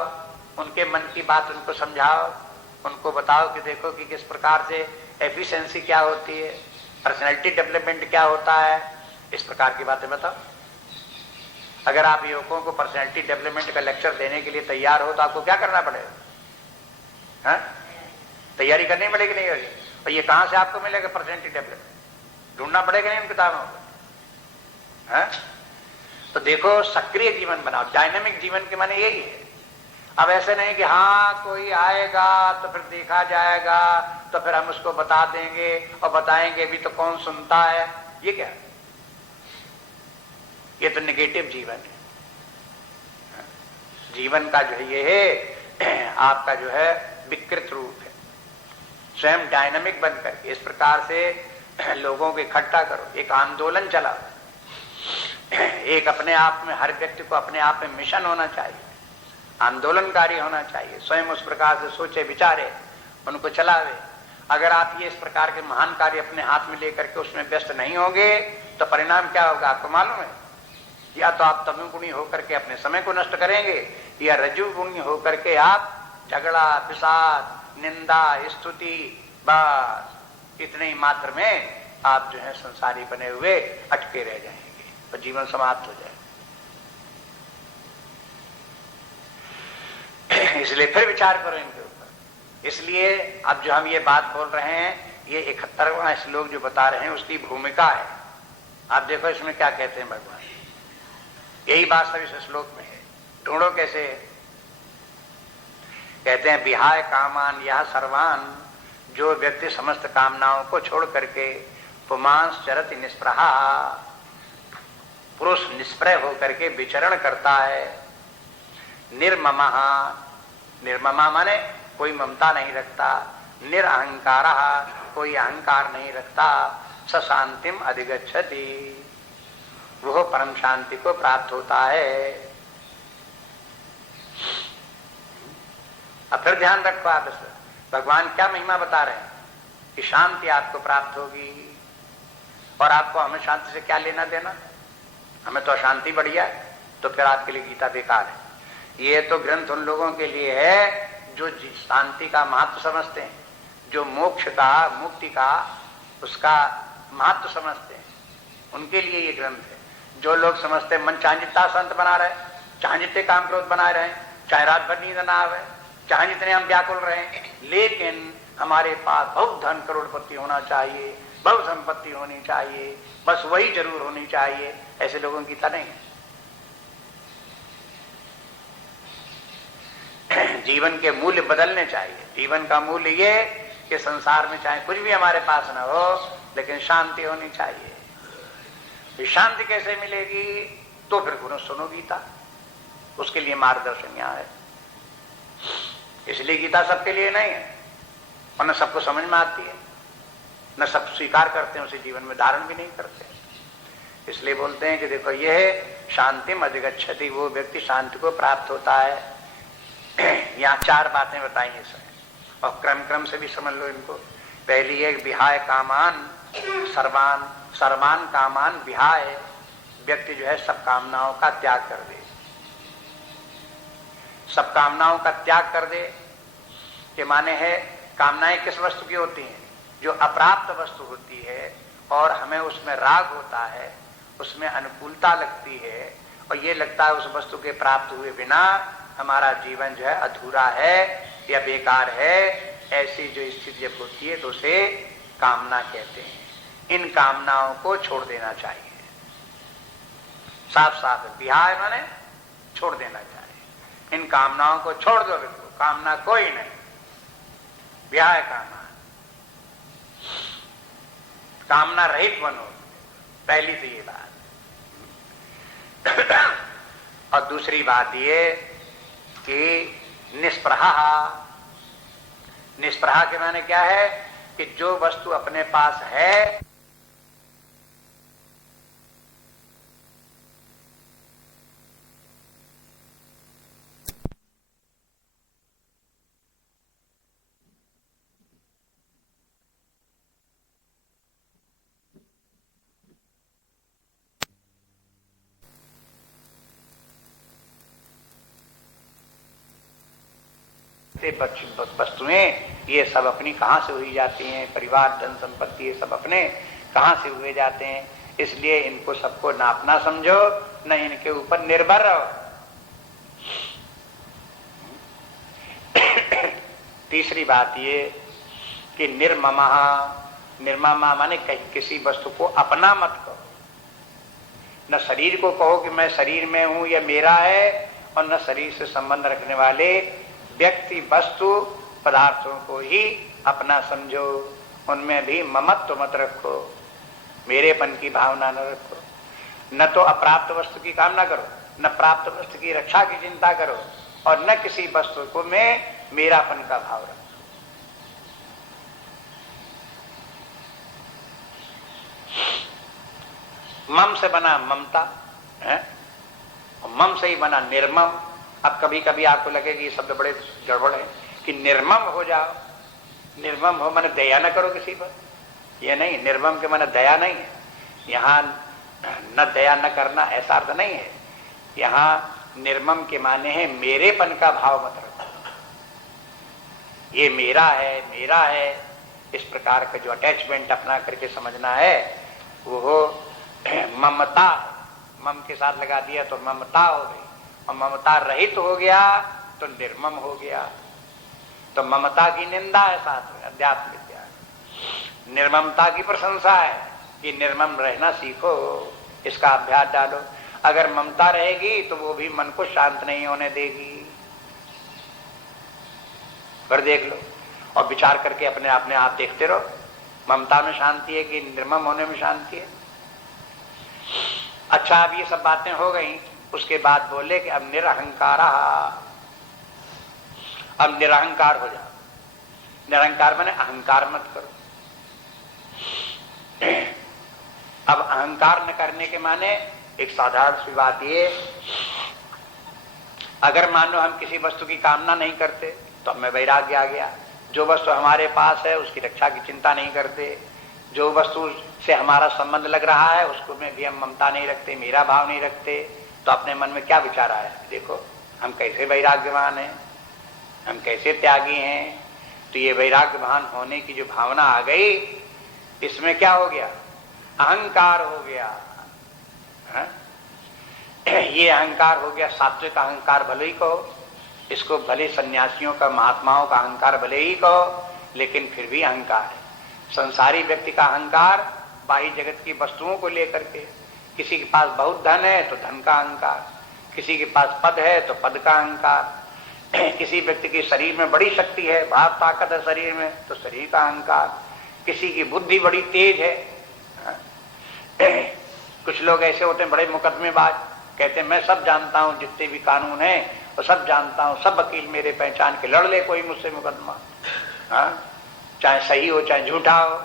उनके मन की बात उनको समझाओ, उनको बताओ कि देखो कि किस प्रकार से एफिशिएंसी क्या होती है, पर्सनैलिटी डेवलपमेंट क्या होता है, इस प्रकार की बातें बताओ। अगर आप युवकों को पर्सनैलिटी डेवलपमेंट का लेक्चर देने के लिए तैयार हो तो आपको क्या करना पड़ेगा? हाँ? तैयारी करनी पड़ेगी नहीं होगी? और ये कहां से आपको मिलेगा पर्सनैलिटी डेवलपमेंट? ढूंढना पड़ेगा नहीं उन किताबों को। हाँ? तो देखो, सक्रिय जीवन बनाओ, डायनेमिक जीवन के माने यही है। अब ऐसे नहीं कि हाँ कोई आएगा तो फिर देखा जाएगा, तो फिर हम उसको बता देंगे और बताएंगे भी तो कौन सुनता है, ये क्या? ये तो नेगेटिव जीवन है। जीवन का जो है ये है आपका जो है विकृत रूप है। स्वयं डायनामिक बनकर इस प्रकार से लोगों को इकट्ठा करो, एक आंदोलन चलाओ, एक अपने आप में, हर व्यक्ति को अपने आप में मिशन होना चाहिए, आंदोलनकारी होना चाहिए, स्वयं उस प्रकार से सोचे विचारे, उनको चलावे। अगर आप ये इस प्रकार के महान कार्य अपने हाथ में लेकर के उसमें व्यस्त नहीं होंगे तो परिणाम क्या होगा आपको मालूम है? या तो आप तमोगुणी होकर के अपने समय को नष्ट करेंगे, या रजोगुणी होकर के आप झगड़ा, विषाद, निंदा, स्तुति, बस इतने ही मात्र में आप जो है संसारी बने हुए अटके रह जाएंगे और जीवन समाप्त हो जाएगा। इसलिए फिर विचार करो इनके ऊपर। इसलिए अब जो हम ये बात बोल रहे हैं, ये 71वां श्लोक जो बता रहे हैं उसकी भूमिका है। आप देखो इसमें क्या कहते हैं भगवान, यही बात सब इस श्लोक में है। ढूंढो कैसे है? कहते हैं विहाय कामान यह सर्वान, जो व्यक्ति समस्त कामनाओं को छोड़ करके पुमांस चरति निष्प्रहा, पुरुष निष्प्रय होकर के विचरण करता है। निर्ममा, निर्ममा माने कोई ममता नहीं रखता, निरअहंकार, कोई अहंकार नहीं रखता, स शांतिम अधिगच्छति, वह परम शांति को प्राप्त होता है। अब फिर ध्यान रखो आप, भगवान क्या महिमा बता रहे हैं कि शांति आपको प्राप्त होगी। और आपको हमें शांति से क्या लेना देना? हमें तो अशांति बढ़िया है, तो फिर आपके लिए गीता बेकार है। ये तो ग्रंथ उन लोगों के लिए है जो शांति का महत्व समझते हैं, जो मोक्ष का, मुक्ति का, उसका महत्व समझते हैं, उनके लिए ये ग्रंथ है। जो लोग समझते मन चाहे जितना संत बना रहे, चाहे जितने काम क्रोध बनाए रहे, चाहे रात भर नींद ना आवे, चाहे जितने हम व्याकुल रहे, लेकिन हमारे पास बहुत धन करोड़पति होना चाहिए, बहुत संपत्ति होनी चाहिए, बस वही जरूर होनी चाहिए, ऐसे लोगों की गीता नहीं है। जीवन के मूल्य बदलने चाहिए। जीवन का मूल्य ये कि संसार में चाहे कुछ भी हमारे पास न हो, लेकिन शांति होनी चाहिए। शांति कैसे मिलेगी? तो फिर गुरु सुनो गीता, उसके लिए मार्गदर्शन यहाँ है। इसलिए गीता सबके लिए नहीं है, और न सबको समझ में आती है, न सब स्वीकार करते हैं, उसे जीवन में धारण भी नहीं करते। इसलिए बोलते हैं कि देखो ये शांतिम अधिगच्छति, वो व्यक्ति शांति को प्राप्त होता है। यहाँ 4 बातें बताई हैं इसमें, और क्रम क्रम से भी समझ लो इनको। पहली है विहाय कामान सर्वान, सर्वान कामान विहाय, व्यक्ति जो है सब कामनाओं का त्याग कर दे। सब कामनाओं का त्याग कर दे के माने है, कामनाएं किस वस्तु की होती हैं? जो अप्राप्त वस्तु होती है और हमें उसमें राग होता है, उसमें अनुकूलता लगती है, और ये लगता है उस वस्तु के प्राप्त हुए बिना हमारा जीवन जो है अधूरा है या बेकार है। ऐसी जो स्थिति जब होती है तो उसे कामना कहते हैं। इन कामनाओं को छोड़ देना चाहिए। साफ साफ विहाय माने छोड़ देना चाहिए। इन कामनाओं को छोड़ दो, बिल्कुल कामना कोई नहीं, विहाय कामना, कामना रहित बनो। पहली तो ये बात। और दूसरी बात ये कि निष्प्रहा, निष्प्रहा के माने क्या है कि जो वस्तु अपने पास है जितने वस्तुएं ये सब अपनी कहाँ से हुई जाती हैं, परिवार धन संपत्ति ये सब अपने कहाँ से हुए जाते हैं। इसलिए इनको सबको ना अपना समझो, न इनके ऊपर निर्भर रहो। तीसरी बात ये कि निर्ममा, निर्ममा माने किसी वस्तु को अपना मत कहो। न शरीर को कहो कि मैं शरीर में हूं या मेरा है, और न शरीर से संबंध रखने वाले व्यक्ति वस्तु पदार्थों को ही अपना समझो। उनमें भी ममत्व मत रखो, मेरेपन की भावना न रखो। न तो अप्राप्त वस्तु की कामना करो, न प्राप्त वस्तु की रक्षा की चिंता करो, और न किसी वस्तु को में मेरापन का भाव रखो। मम से बना ममता है, और मम से ही बना निर्मम। अब कभी कभी आपको लगे कि ये शब्द बड़े गड़बड़ है कि निर्मम हो जाओ। निर्मम हो माने दया न करो किसी पर, ये नहीं। निर्मम के माने दया नहीं है यहाँ, न दया न करना ऐसा अर्थ नहीं है। यहाँ निर्मम के माने है मेरेपन का भाव मत रखो। ये मेरा है, मेरा है, इस प्रकार का जो अटैचमेंट अपना करके समझना है वो ममता। मम के साथ लगा दिया तो ममता हो गई, और ममता रहित हो गया तो निर्मम हो गया। तो ममता की निंदा है साथ में अध्यात्म विद्या, निर्ममता की प्रशंसा है कि निर्मम रहना सीखो, इसका अभ्यास डालो। अगर ममता रहेगी तो वो भी मन को शांत नहीं होने देगी। पर देख लो और विचार करके अपने आप देखते रहो, ममता में शांति है कि निर्मम होने में शांति है। अच्छा, अब ये सब बातें हो गई, उसके बाद बोले कि अब निरहंकारा, अब निरहंकार हो जाओ। निरहंकार माने अहंकार मत करो। अब अहंकार न करने के माने एक साधारण सी बात ये, अगर मान लो हम किसी वस्तु की कामना नहीं करते तो हमें वैराग्य आ गया। जो वस्तु हमारे पास है उसकी रक्षा की चिंता नहीं करते, जो वस्तु से हमारा संबंध लग रहा है उसको में भी हम ममता नहीं रखते, मेरा भाव नहीं रखते, तो अपने मन में क्या विचार आया, देखो हम कैसे वैराग्यवान हैं, हम कैसे त्यागी हैं। तो ये वैराग्यवान होने की जो भावना आ गई, इसमें क्या हो गया, अहंकार हो गया। ये अहंकार हो गया, सात्विक अहंकार भले ही कहो, इसको भले सन्यासियों का, महात्माओं का अहंकार भले ही कहो, लेकिन फिर भी अहंकार है। संसारी व्यक्ति का अहंकार बाह्य जगत की वस्तुओं को लेकर के, किसी के पास बहुत धन है तो धन का अहंकार, किसी के पास पद है तो पद का अहंकार, किसी व्यक्ति के शरीर में बड़ी शक्ति है, भाव ताकत है शरीर में, तो शरीर का अहंकार, किसी की बुद्धि बड़ी तेज है। कुछ लोग ऐसे होते हैं बड़े मुकदमेबाज, कहते हैं मैं सब जानता हूं, जितने भी कानून है वो सब जानता हूं, सब वकील मेरे पहचान के, लड़ ले कोई मुझसे मुकदमा, चाहे सही हो चाहे झूठा हो,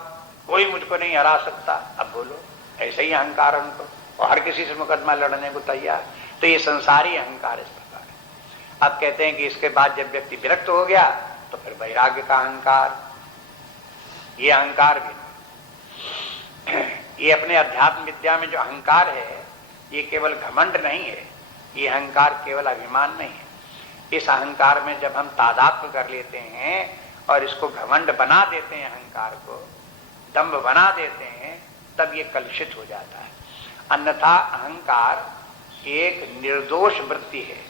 कोई मुझको नहीं हरा सकता। अब बोलो, ऐसे ही अहंकार उनको, और हर किसी से मुकदमा लड़ने को तैयार। तो ये संसारी अहंकार इस प्रकार है। अब कहते हैं कि इसके बाद जब व्यक्ति विरक्त हो गया तो फिर वैराग्य का अहंकार, ये अहंकार भी ये अपने अध्यात्म विद्या में जो अहंकार है ये केवल घमंड नहीं है, ये अहंकार केवल अभिमान नहीं है। इस अहंकार में जब हम तादात्म्य कर लेते हैं और इसको घमंड बना देते हैं, अहंकार को दंभ बना देते हैं, तब ये कलुषित हो जाता है। अन्यथा अहंकार एक निर्दोष वृत्ति है,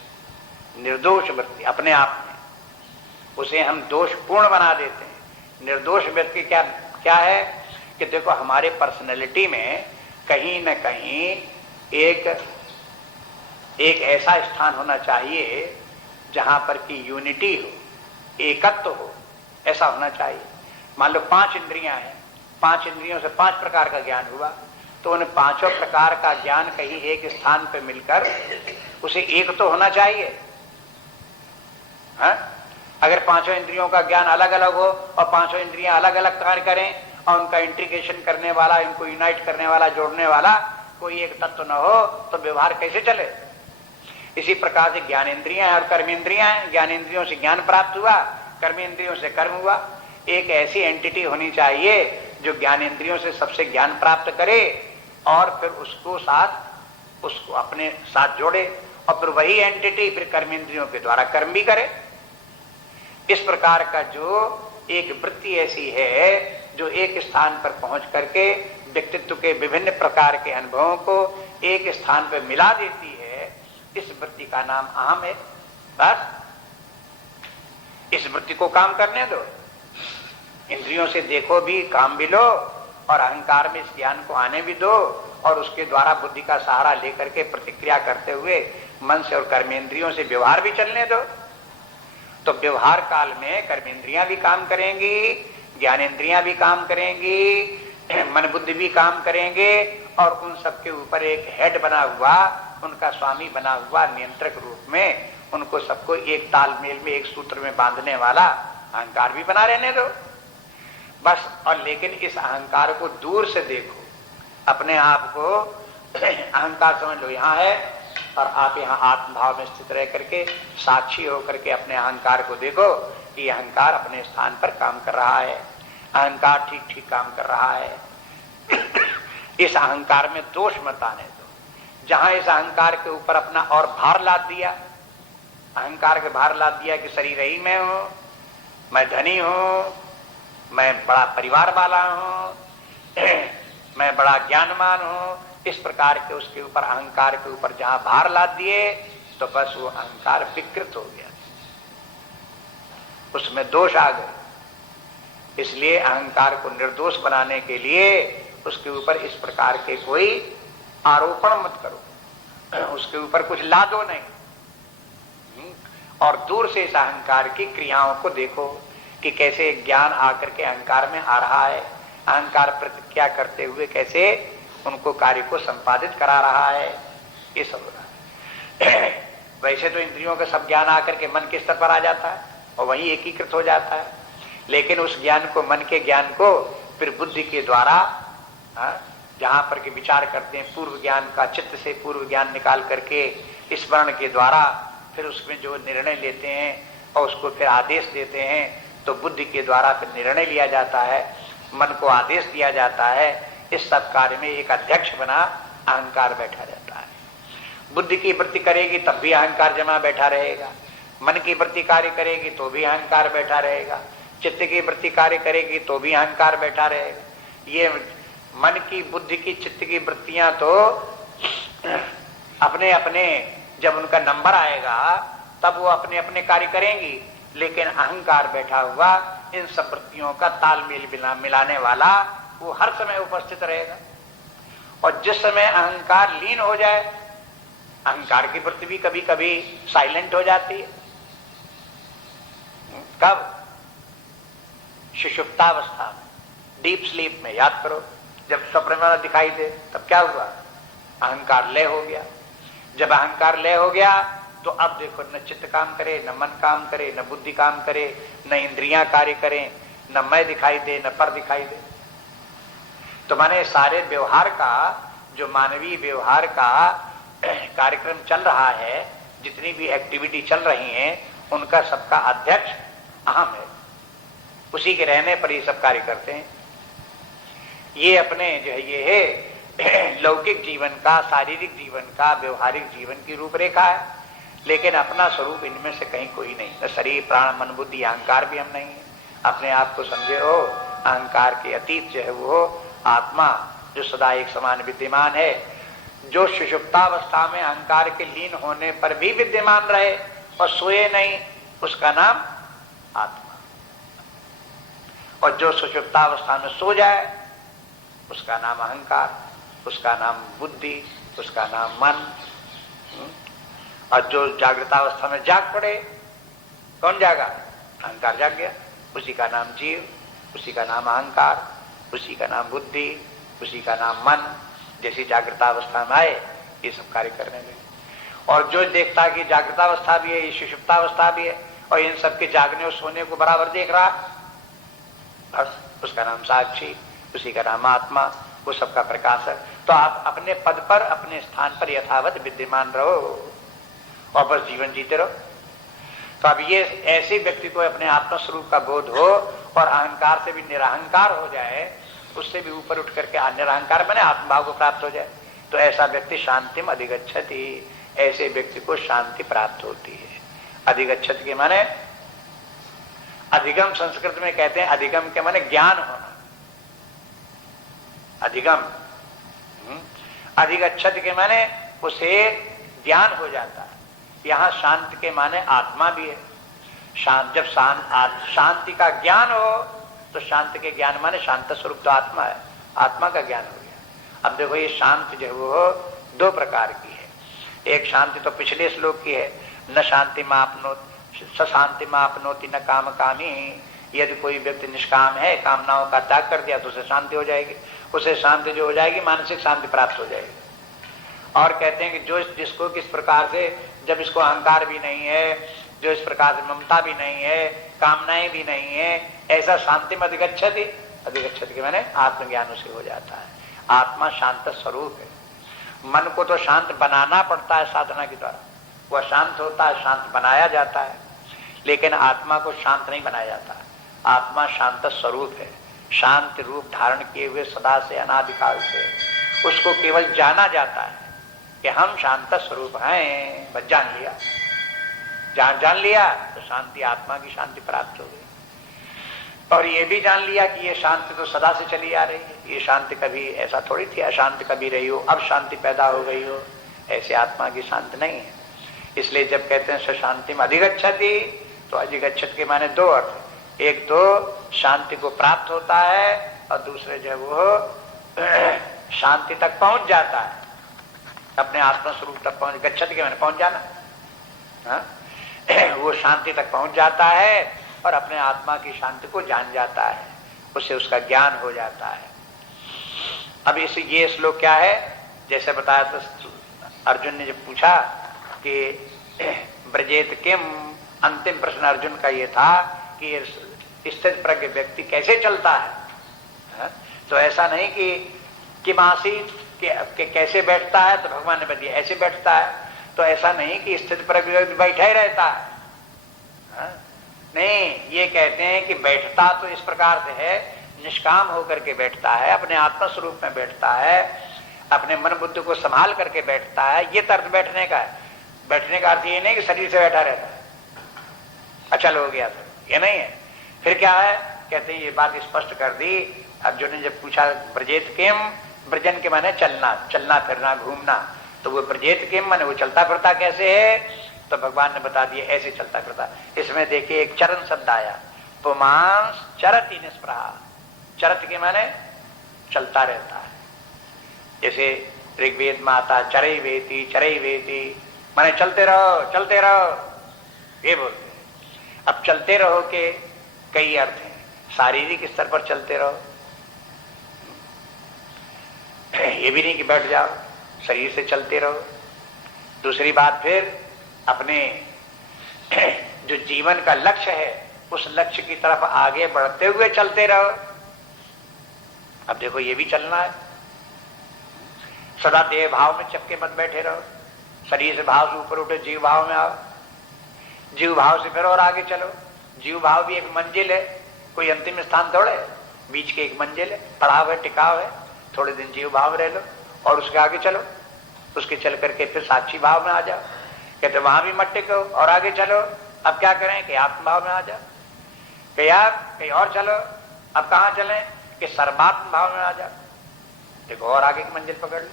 निर्दोष वृत्ति अपने आप में, उसे हम दोषपूर्ण बना देते हैं। निर्दोष व्यक्ति क्या है कि देखो हमारे पर्सनैलिटी में कहीं न कहीं एक ऐसा स्थान होना चाहिए जहां पर कि यूनिटी हो, एकत्व हो, ऐसा होना चाहिए। मान लो 5 इंद्रियां हैं, 5 इंद्रियों से 5 प्रकार का ज्ञान हुआ, तो उन 5 प्रकार का ज्ञान कहीं एक स्थान पर मिलकर उसे एक तो होना चाहिए। अगर 5 इंद्रियों का ज्ञान अलग अलग हो और 5 इंद्रियां अलग अलग कार्य करें और उनका इंटीग्रेशन करने वाला, इनको यूनाइट करने वाला, जोड़ने वाला कोई एक तत्व न हो तो व्यवहार कैसे चले। इसी प्रकार से ज्ञानेंद्रियां और कर्मेंद्रियां हैं, ज्ञानेंद्रियों से ज्ञान प्राप्त हुआ, कर्मेंद्रियों से कर्म हुआ। एक ऐसी एंटिटी होनी चाहिए जो ज्ञानेंद्रियों से सबसे ज्ञान प्राप्त करे और फिर उसको अपने साथ जोड़े, और फिर वही एंटिटी फिर कर्मेंद्रियों के द्वारा कर्म भी करे। इस प्रकार का जो एक वृत्ति ऐसी है जो एक स्थान पर पहुंच करके व्यक्तित्व के विभिन्न प्रकार के अनुभवों को एक स्थान पर मिला देती है, इस वृत्ति का नाम अहम है। बस इस वृत्ति को काम करने दो, इंद्रियों से देखो भी, काम भी लो, और अहंकार में इस ज्ञान को आने भी दो, और उसके द्वारा बुद्धि का सहारा लेकर के प्रतिक्रिया करते हुए मन से और कर्मेंद्रियों से व्यवहार भी चलने दो। तो व्यवहार काल में कर्मेंद्रियां भी काम करेंगी, ज्ञानेंद्रियां भी काम करेंगी, मन बुद्धि भी काम करेंगे, और उन सबके ऊपर एक हेड बना हुआ, उनका स्वामी बना हुआ नियंत्रक रूप में उनको सबको एक तालमेल में, एक सूत्र में बांधने वाला अहंकार भी बना रहने दो बस। और लेकिन इस अहंकार को दूर से देखो, अपने आप को अहंकार समझ लो यहाँ है, और आप यहाँ आत्मभाव में स्थित रह करके साक्षी होकर के अपने अहंकार को देखो कि अहंकार अपने स्थान पर काम कर रहा है, अहंकार ठीक ठीक काम कर रहा है। इस अहंकार में दोष मत आने दो। जहां इस अहंकार के ऊपर अपना और भार लाद दिया, अहंकार के भार लाद दिया कि शरीर ही मैं हूं, मैं धनी हूं, मैं बड़ा परिवार वाला हूं, मैं बड़ा ज्ञानवान हूं, इस प्रकार के उसके ऊपर, अहंकार के ऊपर जहां भार लाद दिए, तो बस वो अहंकार विकृत हो गया, उसमें दोष आ गए। इसलिए अहंकार को निर्दोष बनाने के लिए उसके ऊपर इस प्रकार के कोई आरोपण मत करो, उसके ऊपर कुछ लादो नहीं, और दूर से इस अहंकार की क्रियाओं को देखो कि कैसे ज्ञान आकर के अहंकार में आ रहा है, अहंकार प्रतिक्रिया करते हुए कैसे उनको कार्य को संपादित करा रहा है, ये सब हो रहा है। वैसे तो इंद्रियों का सब ज्ञान आकर के मन के स्तर पर आ जाता है और वहीं एकीकृत हो जाता है, लेकिन उस ज्ञान को, मन के ज्ञान को फिर बुद्धि के द्वारा, जहां पर के विचार करते हैं, पूर्व ज्ञान का, चित्त से पूर्व ज्ञान निकाल करके स्मरण के द्वारा फिर उसमें जो निर्णय लेते हैं और उसको फिर आदेश देते हैं, तो बुद्धि के द्वारा फिर निर्णय लिया जाता है, मन को आदेश दिया जाता है। इस सब कार्य में एक अध्यक्ष बना अहंकार बैठा रहता है। बुद्धि की वृत्ति करेगी तब भी अहंकार जमा बैठा रहेगा, मन की वृत्ति कार्य करेगी तो भी अहंकार बैठा रहेगा, चित्त की वृत्ति कार्य करेगी तो भी अहंकार बैठा रहेगा। ये मन की, बुद्धि की, चित्त की वृत्तियां तो अपने अपने, जब उनका नंबर आएगा तब वो अपने अपने कार्य करेंगी, लेकिन अहंकार बैठा हुआ इन सब वृत्तियों का तालमेल मिलाने वाला वो हर समय उपस्थित रहेगा। और जिस समय अहंकार लीन हो जाए, अहंकार की वृत्ति भी कभी कभी साइलेंट हो जाती है। कब? सुषुप्तावस्था में, डीप स्लीप में। याद करो, जब स्वप्न में दिखाई दे तब क्या हुआ? अहंकार लय हो गया। जब अहंकार लय हो गया तो अब देखो, न चित्त काम करे, न मन काम करे, न बुद्धि काम करे, न इंद्रियां कार्य करें, न मैं दिखाई दे, न पर दिखाई दे। तो माने सारे व्यवहार का, जो मानवीय व्यवहार का कार्यक्रम चल रहा है, जितनी भी एक्टिविटी चल रही हैं, उनका सबका अध्यक्ष अहम है। उसी के रहने पर ये सब कार्य करते हैं। ये अपने जो है, ये है लौकिक जीवन का, शारीरिक जीवन का, व्यवहारिक जीवन की रूपरेखा है, लेकिन अपना स्वरूप इनमें से कहीं कोई नहीं। न शरीर, प्राण, मन, बुद्धि, अहंकार भी हम नहीं है। अपने आप को समझे हो अहंकार के अतीत जो है वो आत्मा, जो सदा एक समान विद्यमान है, जो सुषुप्तावस्था में अहंकार के लीन होने पर भी विद्यमान रहे और सोए नहीं, उसका नाम आत्मा। और जो सुषुप्तावस्था में सो जाए, उसका नाम अहंकार, उसका नाम बुद्धि, उसका नाम मन। और जो जागृतावस्था में जाग पड़े, कौन जागा? अहंकार जाग गया, उसी का नाम जीव, उसी का नाम अहंकार, उसी का नाम बुद्धि, उसी का नाम मन। जैसी जागृतावस्था में आए ये सब कार्य करने लगे। और जो देखता है कि जागृतावस्था भी है, ये सुषुप्तावस्था भी है, और इन सबके जागने और सोने को बराबर देख रहा, बस उसका नाम साक्षी, उसी का नाम आत्मा, वो सबका प्रकाश है। तो आप अपने पद पर, अपने स्थान पर यथावत विद्यमान रहो और बस जीवन जीते रहो। तो अब ये ऐसे व्यक्ति को अपने आत्मस्वरूप का बोध हो और अहंकार से भी निरहंकार हो जाए, उससे भी ऊपर उठ करके निरहंकार बने, आत्मभाव को प्राप्त हो जाए, तो ऐसा व्यक्ति शांतिम अधिगच्छति, ऐसे व्यक्ति को शांति प्राप्त होती है। अधिगच्छति के माने अधिगम संस्कृत में कहते हैं, अधिगम के माने ज्ञान होना। अधिगम अधिगच्छत के माने उसे ज्ञान हो जाता है। यहां शांत के माने आत्मा भी है। शांत, जब शांति का ज्ञान हो तो शांत के ज्ञान माने शांत स्वरूप तो आत्मा है, आत्मा का ज्ञान हो गया। अब देखो ये शांति जो वो दो प्रकार की है। एक शांति तो पिछले श्लोक की है, न शांति मापनोति सशांति मापनोति न काम कामी। यदि कोई व्यक्ति निष्काम है, कामनाओं का त्याग कर दिया तो उसे शांति हो जाएगी। उसे शांति जो हो जाएगी, मानसिक शांति प्राप्त हो जाएगी। और कहते हैं कि जो जिसको किस प्रकार से, जब इसको अहंकार भी नहीं है, जो इस प्रकार से ममता भी नहीं है, कामनाएं भी नहीं है, ऐसा शांति में अधिगच्छति। अधिगच्छति के माने आत्मज्ञान उसे हो जाता है। आत्मा शांत स्वरूप है। मन को तो शांत बनाना पड़ता है साधना के द्वारा, वह शांत होता है, शांत बनाया जाता है। लेकिन आत्मा को शांत नहीं बनाया जाता। आत्मा शांत स्वरूप है, शांत रूप धारण किए हुए सदा से, अनादिकाल से। उसको केवल जाना जाता है कि हम शांत स्वरूप हैं, बस जान लिया। जान लिया तो शांति, आत्मा की शांति प्राप्त हो गई। और ये भी जान लिया कि ये शांति तो सदा से चली आ रही है, ये शांति कभी ऐसा थोड़ी थी अशांति कभी रही हो, अब शांति पैदा हो गई हो, ऐसे आत्मा की शांति नहीं है। इसलिए जब कहते हैं शांति में अधिगच्छति, तो अधिगच्छति के माने दो अर्थ। एक तो शांति को प्राप्त होता है, और दूसरे जो वो शांति तक पहुंच जाता है, अपने आत्मा स्वरूप तक पहुंच। गच्छति के माने पहुंच जाना, हाँ? वो शांति तक पहुंच जाता है और अपने आत्मा की शांति को जान जाता है, उससे उसका ज्ञान हो जाता है। अब ये श्लोक क्या है, जैसे बताया तो अर्जुन ने जब पूछा कि ब्रजेत किम, अंतिम प्रश्न अर्जुन का ये था कि स्थित प्रज्ञ व्यक्ति कैसे चलता है। तो ऐसा नहीं कि मासीत कि कैसे बैठता है, तो भगवान ने बताया ऐसे बैठता है। तो ऐसा नहीं कि स्थित प्रज्ञ व्यक्ति बैठा ही रहता है, नहीं, ये कहते हैं कि बैठता तो इस प्रकार से है, निष्काम होकर के बैठता है, अपने आत्मा स्वरूप में बैठता है, अपने मन बुद्धि को संभाल करके बैठता है। ये अर्थ बैठने का है। बैठने का अर्थ ये नहीं कि शरीर से बैठा रहता है, अचल हो गया, तो ये नहीं है। फिर क्या है, कहते हैं ये बात स्पष्ट कर दी। अर्जुन ने जब पूछा ब्रजेत किम, ब्रजन के माने चलना, चलना फिरना, घूमना, तो वो ब्रजेत किम माने वो चलता फिरता कैसे है, तो भगवान ने बता दिया ऐसे चलता फिरता। इसमें देखिए एक चरण शब्द आया, पुमांस चरति निष्प्रहा। चरत के माने चलता रहता है। जैसे ऋग्वेद में आता चरई वेती माने चलते रहो चलते रहो, ये बोलते हैं। अब चलते रहो के कई अर्थ हैं। शारीरिक स्तर पर चलते रहो, ये भी नहीं कि बैठ जाओ, शरीर से चलते रहो। दूसरी बात, फिर अपने जो जीवन का लक्ष्य है, उस लक्ष्य की तरफ आगे बढ़ते हुए चलते रहो। अब देखो ये भी चलना है। सदा देह भाव में चपके मत बैठे रहो, शरीर से भाव से ऊपर उठे, जीव भाव में आओ, जीव भाव से फिर और आगे चलो। जीव भाव भी एक मंजिल है, कोई अंतिम स्थान थोड़े, बीच के एक मंजिल है, पड़ाव है, टिकाव है। थोड़े दिन जीव भाव रह लो और उसके आगे चलो, उसके चल करके फिर साक्षी भाव में आ जाओ। कहते वहां भी मत टिको और आगे चलो। अब क्या करें कि आत्म भाव में आ जाओ, कि यार कहीं और चलो। अब कहाँ चलें कि सर्वात्म भाव में आ जाओ। देखो और आगे की मंजिल पकड़ लो,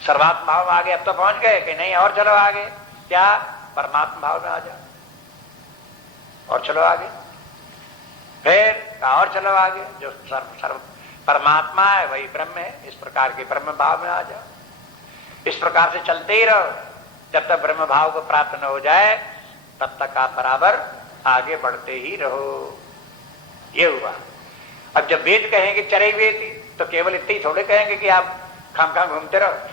सर्वात्म भाव में आगे अब तो पहुंच गए, कि नहीं और चलो आगे, क्या परमात्मा भाव में आ जाओ और चलो आगे, फिर और चलो आगे। जो सर्व परमात्मा है वही ब्रह्म है, इस प्रकार के ब्रह्म भाव में आ जाओ। इस प्रकार से चलते ही रहो, जब तक ब्रह्म भाव को प्राप्त न हो जाए तब तक आप बराबर आगे बढ़ते ही रहो। ये हुआ। अब जब वेद कहेंगे चरई वेदी, तो केवल इतने ही थोड़े कहेंगे कि आप खाम घूमते रहो,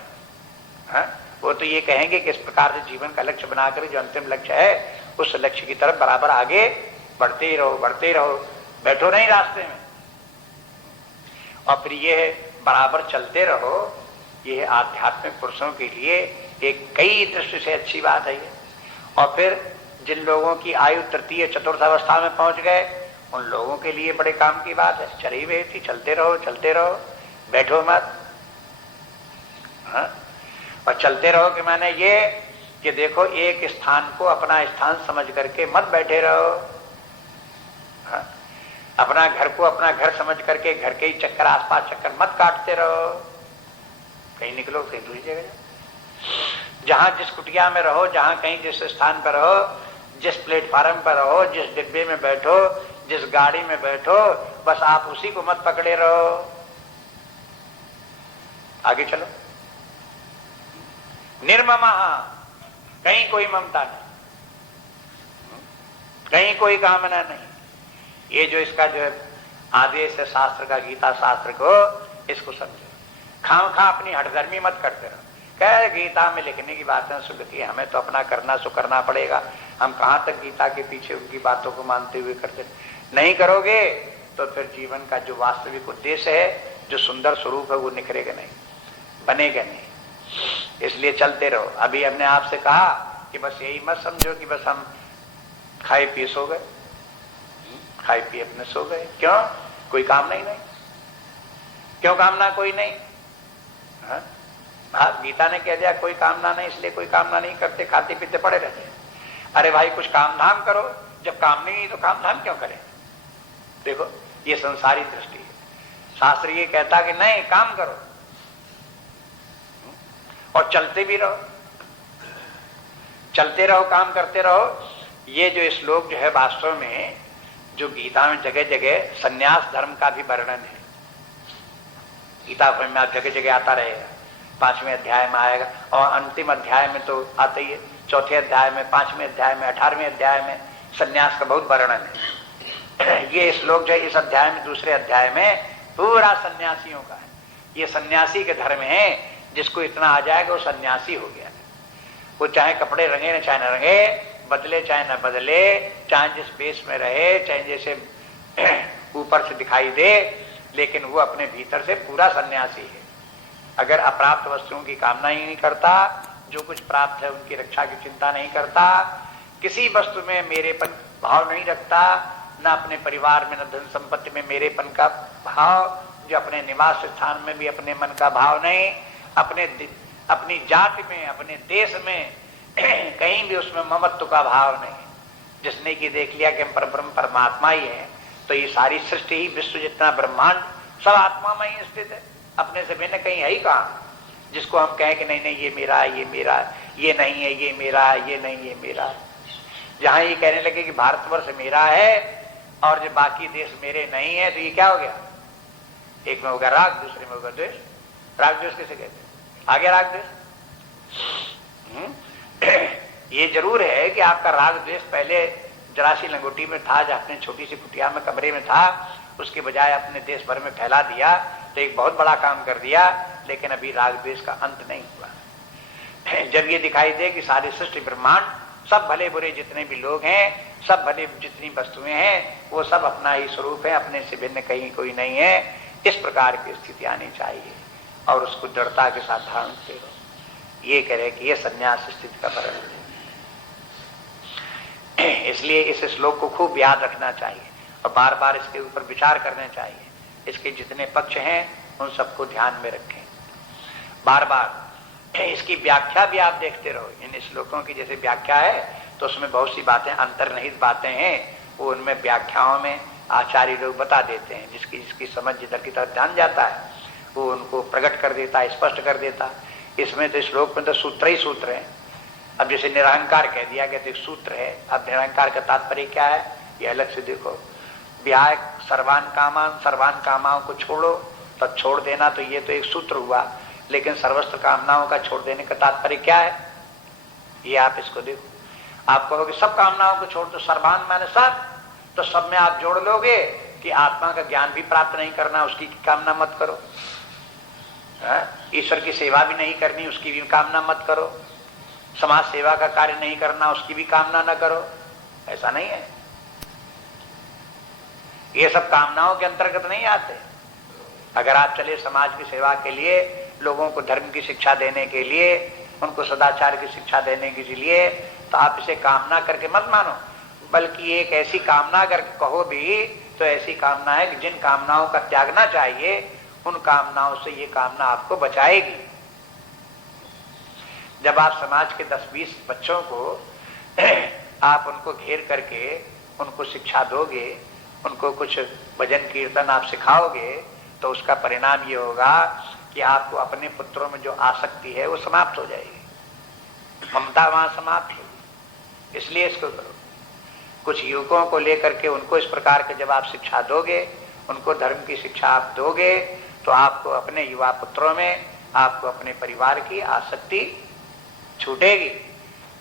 हाँ? वो तो ये कहेंगे कि इस प्रकार से जीवन का लक्ष्य बनाकर जो अंतिम लक्ष्य है, उस लक्ष्य की तरफ बराबर आगे बढ़ते ही रहो, बढ़ते ही रहो, बैठो नहीं रास्ते में। और फिर ये बराबर चलते रहो, ये आध्यात्मिक पुरुषों के लिए एक कई दृष्टि से अच्छी बात है ये। और फिर जिन लोगों की आयु तृतीय चतुर्थ अवस्था में पहुंच गए, उन लोगों के लिए बड़े काम की बात है। चली हुई थी, चलते रहो, बैठो मत, हाँ? और चलते रहो कि माने ये कि देखो एक स्थान को अपना स्थान समझ करके मत बैठे रहो, हाँ? अपना घर को अपना घर समझ करके घर के ही चक्कर, आसपास चक्कर मत काटते रहो, कहीं निकलो, कहीं दूसरी जगह जाओ। जहां जिस कुटिया में रहो, जहां कहीं जिस स्थान पर रहो, जिस प्लेटफार्म पर रहो, जिस डिब्बे में बैठो, जिस गाड़ी में बैठो, बस आप उसी को मत पकड़े रहो, आगे चलो। निर्ममा, कहीं कोई ममता नहीं, कहीं कोई कामना नहीं। ये जो इसका जो है आदेश है शास्त्र का, गीता शास्त्र को, इसको समझो। खाम खा अपनी हठधर्मी मत करते रहो। कह गीता में लिखने की बातें सुनती है, हमें तो अपना करना सो करना पड़ेगा, हम कहां तक गीता के पीछे उनकी बातों को मानते हुए करते नहीं करोगे तो फिर जीवन का जो वास्तविक उद्देश्य है, जो सुंदर स्वरूप है, वो निखरेगा नहीं, बनेगा नहीं। इसलिए चलते रहो। अभी हमने आपसे कहा कि बस यही मत समझो कि बस हम खाए पिए सो गए, खाए पिए अपने सो गए। क्यों? कोई काम नहीं। क्यों कामना कोई नहीं? हाँ, गीता ने कह दिया कोई कामना नहीं, इसलिए कोई कामना नहीं करते, खाते पीते पड़े रहते हैं। अरे भाई कुछ काम धाम करो, जब काम नहीं तो काम धाम क्यों करें? देखो ये संसारी दृष्टि है। शास्त्र ये कहता कि नहीं, काम करो और चलते भी रहो, चलते रहो, काम करते रहो। ये जो श्लोक जो है वास्तव में जो गीता में जगह जगह संन्यास धर्म का भी वर्णन है। गीता में आप जगह जगह आता रहेगा, 5वें अध्याय में आएगा और अंतिम अध्याय में तो आता ही है, 4थे अध्याय में, 5वें अध्याय में, 18वें अध्याय में संन्यास का बहुत वर्णन है। ये श्लोक जो है इस अध्याय में, दूसरे अध्याय में पूरा सन्यासियों का है। ये सन्यासी के धर्म है, जिसको इतना आ जाएगा वो सन्यासी हो गया। वो चाहे कपड़े रंगे न चाहे न रंगे, बदले चाहे न बदले, चाहे जिस बेस में रहे, चाहे जैसे ऊपर से दिखाई दे, लेकिन वो अपने भीतर से पूरा सन्यासी है। अगर अप्राप्त वस्तुओं की कामना ही नहीं करता, जो कुछ प्राप्त है उनकी रक्षा की चिंता नहीं करता, किसी वस्तु में मेरेपन भाव नहीं रखता, न अपने परिवार में, न धन संपत्ति में मेरेपन का भाव, जो अपने निवास स्थान में भी अपने मन का भाव नहीं, अपनी जाति में, अपने देश में कहीं भी उसमें ममत्व का भाव नहीं। जिसने की देख लिया कि हम परब्रह्म परमात्मा ही है, तो ये सारी सृष्टि ही, विश्व जितना ब्रह्मांड सब आत्मा में ही स्थित है, अपने से भिन्न कहीं है ही कहाँ। जिसको हम कहें कि नहीं नहीं ये मेरा, ये मेरा, ये नहीं है, ये मेरा, ये नहीं ये मेरा। जहां ये कहने लगे कि भारतवर्ष मेरा है और जो बाकी देश मेरे नहीं है, तो ये क्या हो गया? एक में होगा राग, दूसरे में होगा द्वेष। राग द्वेष किसे कहते हैं? आगे राग द्वेष। ये जरूर है कि आपका राग द्वेष पहले जरासी लंगोटी में था, जब अपने छोटी सी कुटिया में कमरे में था, उसके बजाय अपने देश भर में फैला दिया, तो एक बहुत बड़ा काम कर दिया। लेकिन अभी राग द्वेष का अंत नहीं हुआ। जब ये दिखाई दे कि सारी सृष्टि ब्रह्मांड, सब भले बुरे जितने भी लोग हैं, सब भले जितनी वस्तुएं हैं, वो सब अपना ही स्वरूप है, अपने से भिन्न कहीं कोई नहीं है, इस प्रकार की स्थिति आनी चाहिए और उसको दृढ़ता के साथ धारण करो। ये कह रहे कि ये संन्यास स्थिति का वर्णन है। इसलिए इस श्लोक को खूब याद रखना चाहिए और बार बार इसके ऊपर विचार करना चाहिए। इसके जितने पक्ष हैं उन सबको ध्यान में रखें बार बार। इसकी व्याख्या भी आप देखते रहो। इन श्लोकों की जैसे व्याख्या है तो उसमें बहुत सी बातें, अंतर्निहित बातें हैं, वो उनमें व्याख्याओं में आचार्य लोग बता देते हैं। जिसकी समझ जिधर की तरफ ध्यान जाता है वो उनको प्रकट कर देता है, स्पष्ट कर देता है। इसमें तो श्लोक में तो सूत्र ही सूत्र है। अब जैसे निरहंकार कह दिया गया तो एक सूत्र है। अब निरहंकार का तात्पर्य क्या है ये अलग से देखो। व्याय सर्वान कामाओं को छोड़ो, तब छोड़ देना, तो ये तो एक सूत्र हुआ। लेकिन सर्वस्त्र कामनाओं का छोड़ देने का तात्पर्य क्या है ये आप इसको देखो। आप कहोगे सब कामनाओं को छोड़ दो, सर्वान माने सब, तो सब में आप जोड़ लोगे कि आत्मा का ज्ञान भी प्राप्त नहीं करना, उसकी कामना मत करो। ईश्वर की सेवा भी नहीं करनी, उसकी भी कामना मत करो। समाज सेवा का कार्य नहीं करना, उसकी भी कामना न करो। ऐसा नहीं है। ये सब कामनाओं के अंतर्गत नहीं आते। अगर आप चले समाज की सेवा के लिए, लोगों को धर्म की शिक्षा देने के लिए, उनको सदाचार की शिक्षा देने के लिए, तो आप इसे कामना करके मत मानो, बल्कि एक ऐसी कामना अगर कहो भी तो ऐसी कामना है कि जिन कामनाओं का त्यागना चाहिए उन कामनाओं से ये कामना आपको बचाएगी। जब आप समाज के 10-20 बच्चों को आप उनको घेर करके उनको शिक्षा दोगे, उनको कुछ भजन कीर्तन आप सिखाओगे तो उसका परिणाम ये होगा कि आपको अपने पुत्रों में जो आसक्ति है वो समाप्त हो जाएगी, ममता वहां समाप्त होगी। इसलिए इसको करो। कुछ युवकों को लेकर के उनको इस प्रकार के जब आप शिक्षा दोगे, उनको धर्म की शिक्षा आप दोगे, तो आपको अपने युवा पुत्रों में, आपको अपने परिवार की आसक्ति छूटेगी।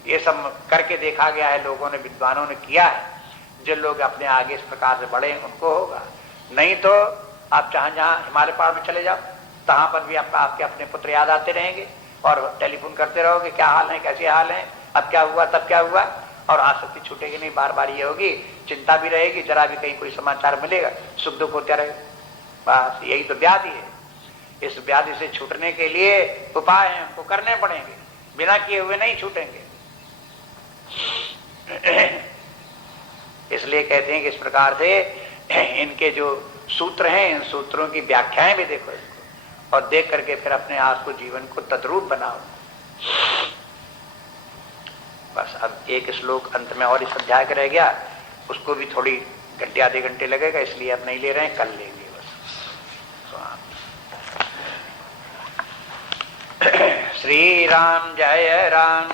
ये सब करके देखा गया है, लोगों ने, विद्वानों ने किया है। जो लोग अपने आगे इस प्रकार से बढ़े उनको होगा। नहीं तो आप जहां हिमालय पहाड़ में चले जाओ, तहां पर भी आपके अपने पुत्र याद आते रहेंगे और टेलीफोन करते रहोगे, क्या हाल है, कैसे हाल है, अब क्या हुआ, तब क्या हुआ, और आसक्ति छूटेगी नहीं। बार बार ये होगी, चिंता भी रहेगी, जरा भी कहीं कोई समाचार मिलेगा सुख दुख होता रहेगा। बस यही तो व्याधि है। इस व्याधि से छूटने के लिए उपाय हैं, हमको करने पड़ेंगे, बिना किए हुए नहीं छूटेंगे। इसलिए कहते हैं कि इस प्रकार से इनके जो सूत्र हैं, इन सूत्रों की व्याख्याएं भी देखो इसको, और देख करके फिर अपने आप को, जीवन को तद्रूप बनाओ। बस अब एक श्लोक अंत में और इस अध्याय का रह गया, उसको भी थोड़ी घंटे आधे घंटे लगेगा, इसलिए अब नहीं ले रहे हैं, कल लेंगे बस। श्री राम जय जय राम।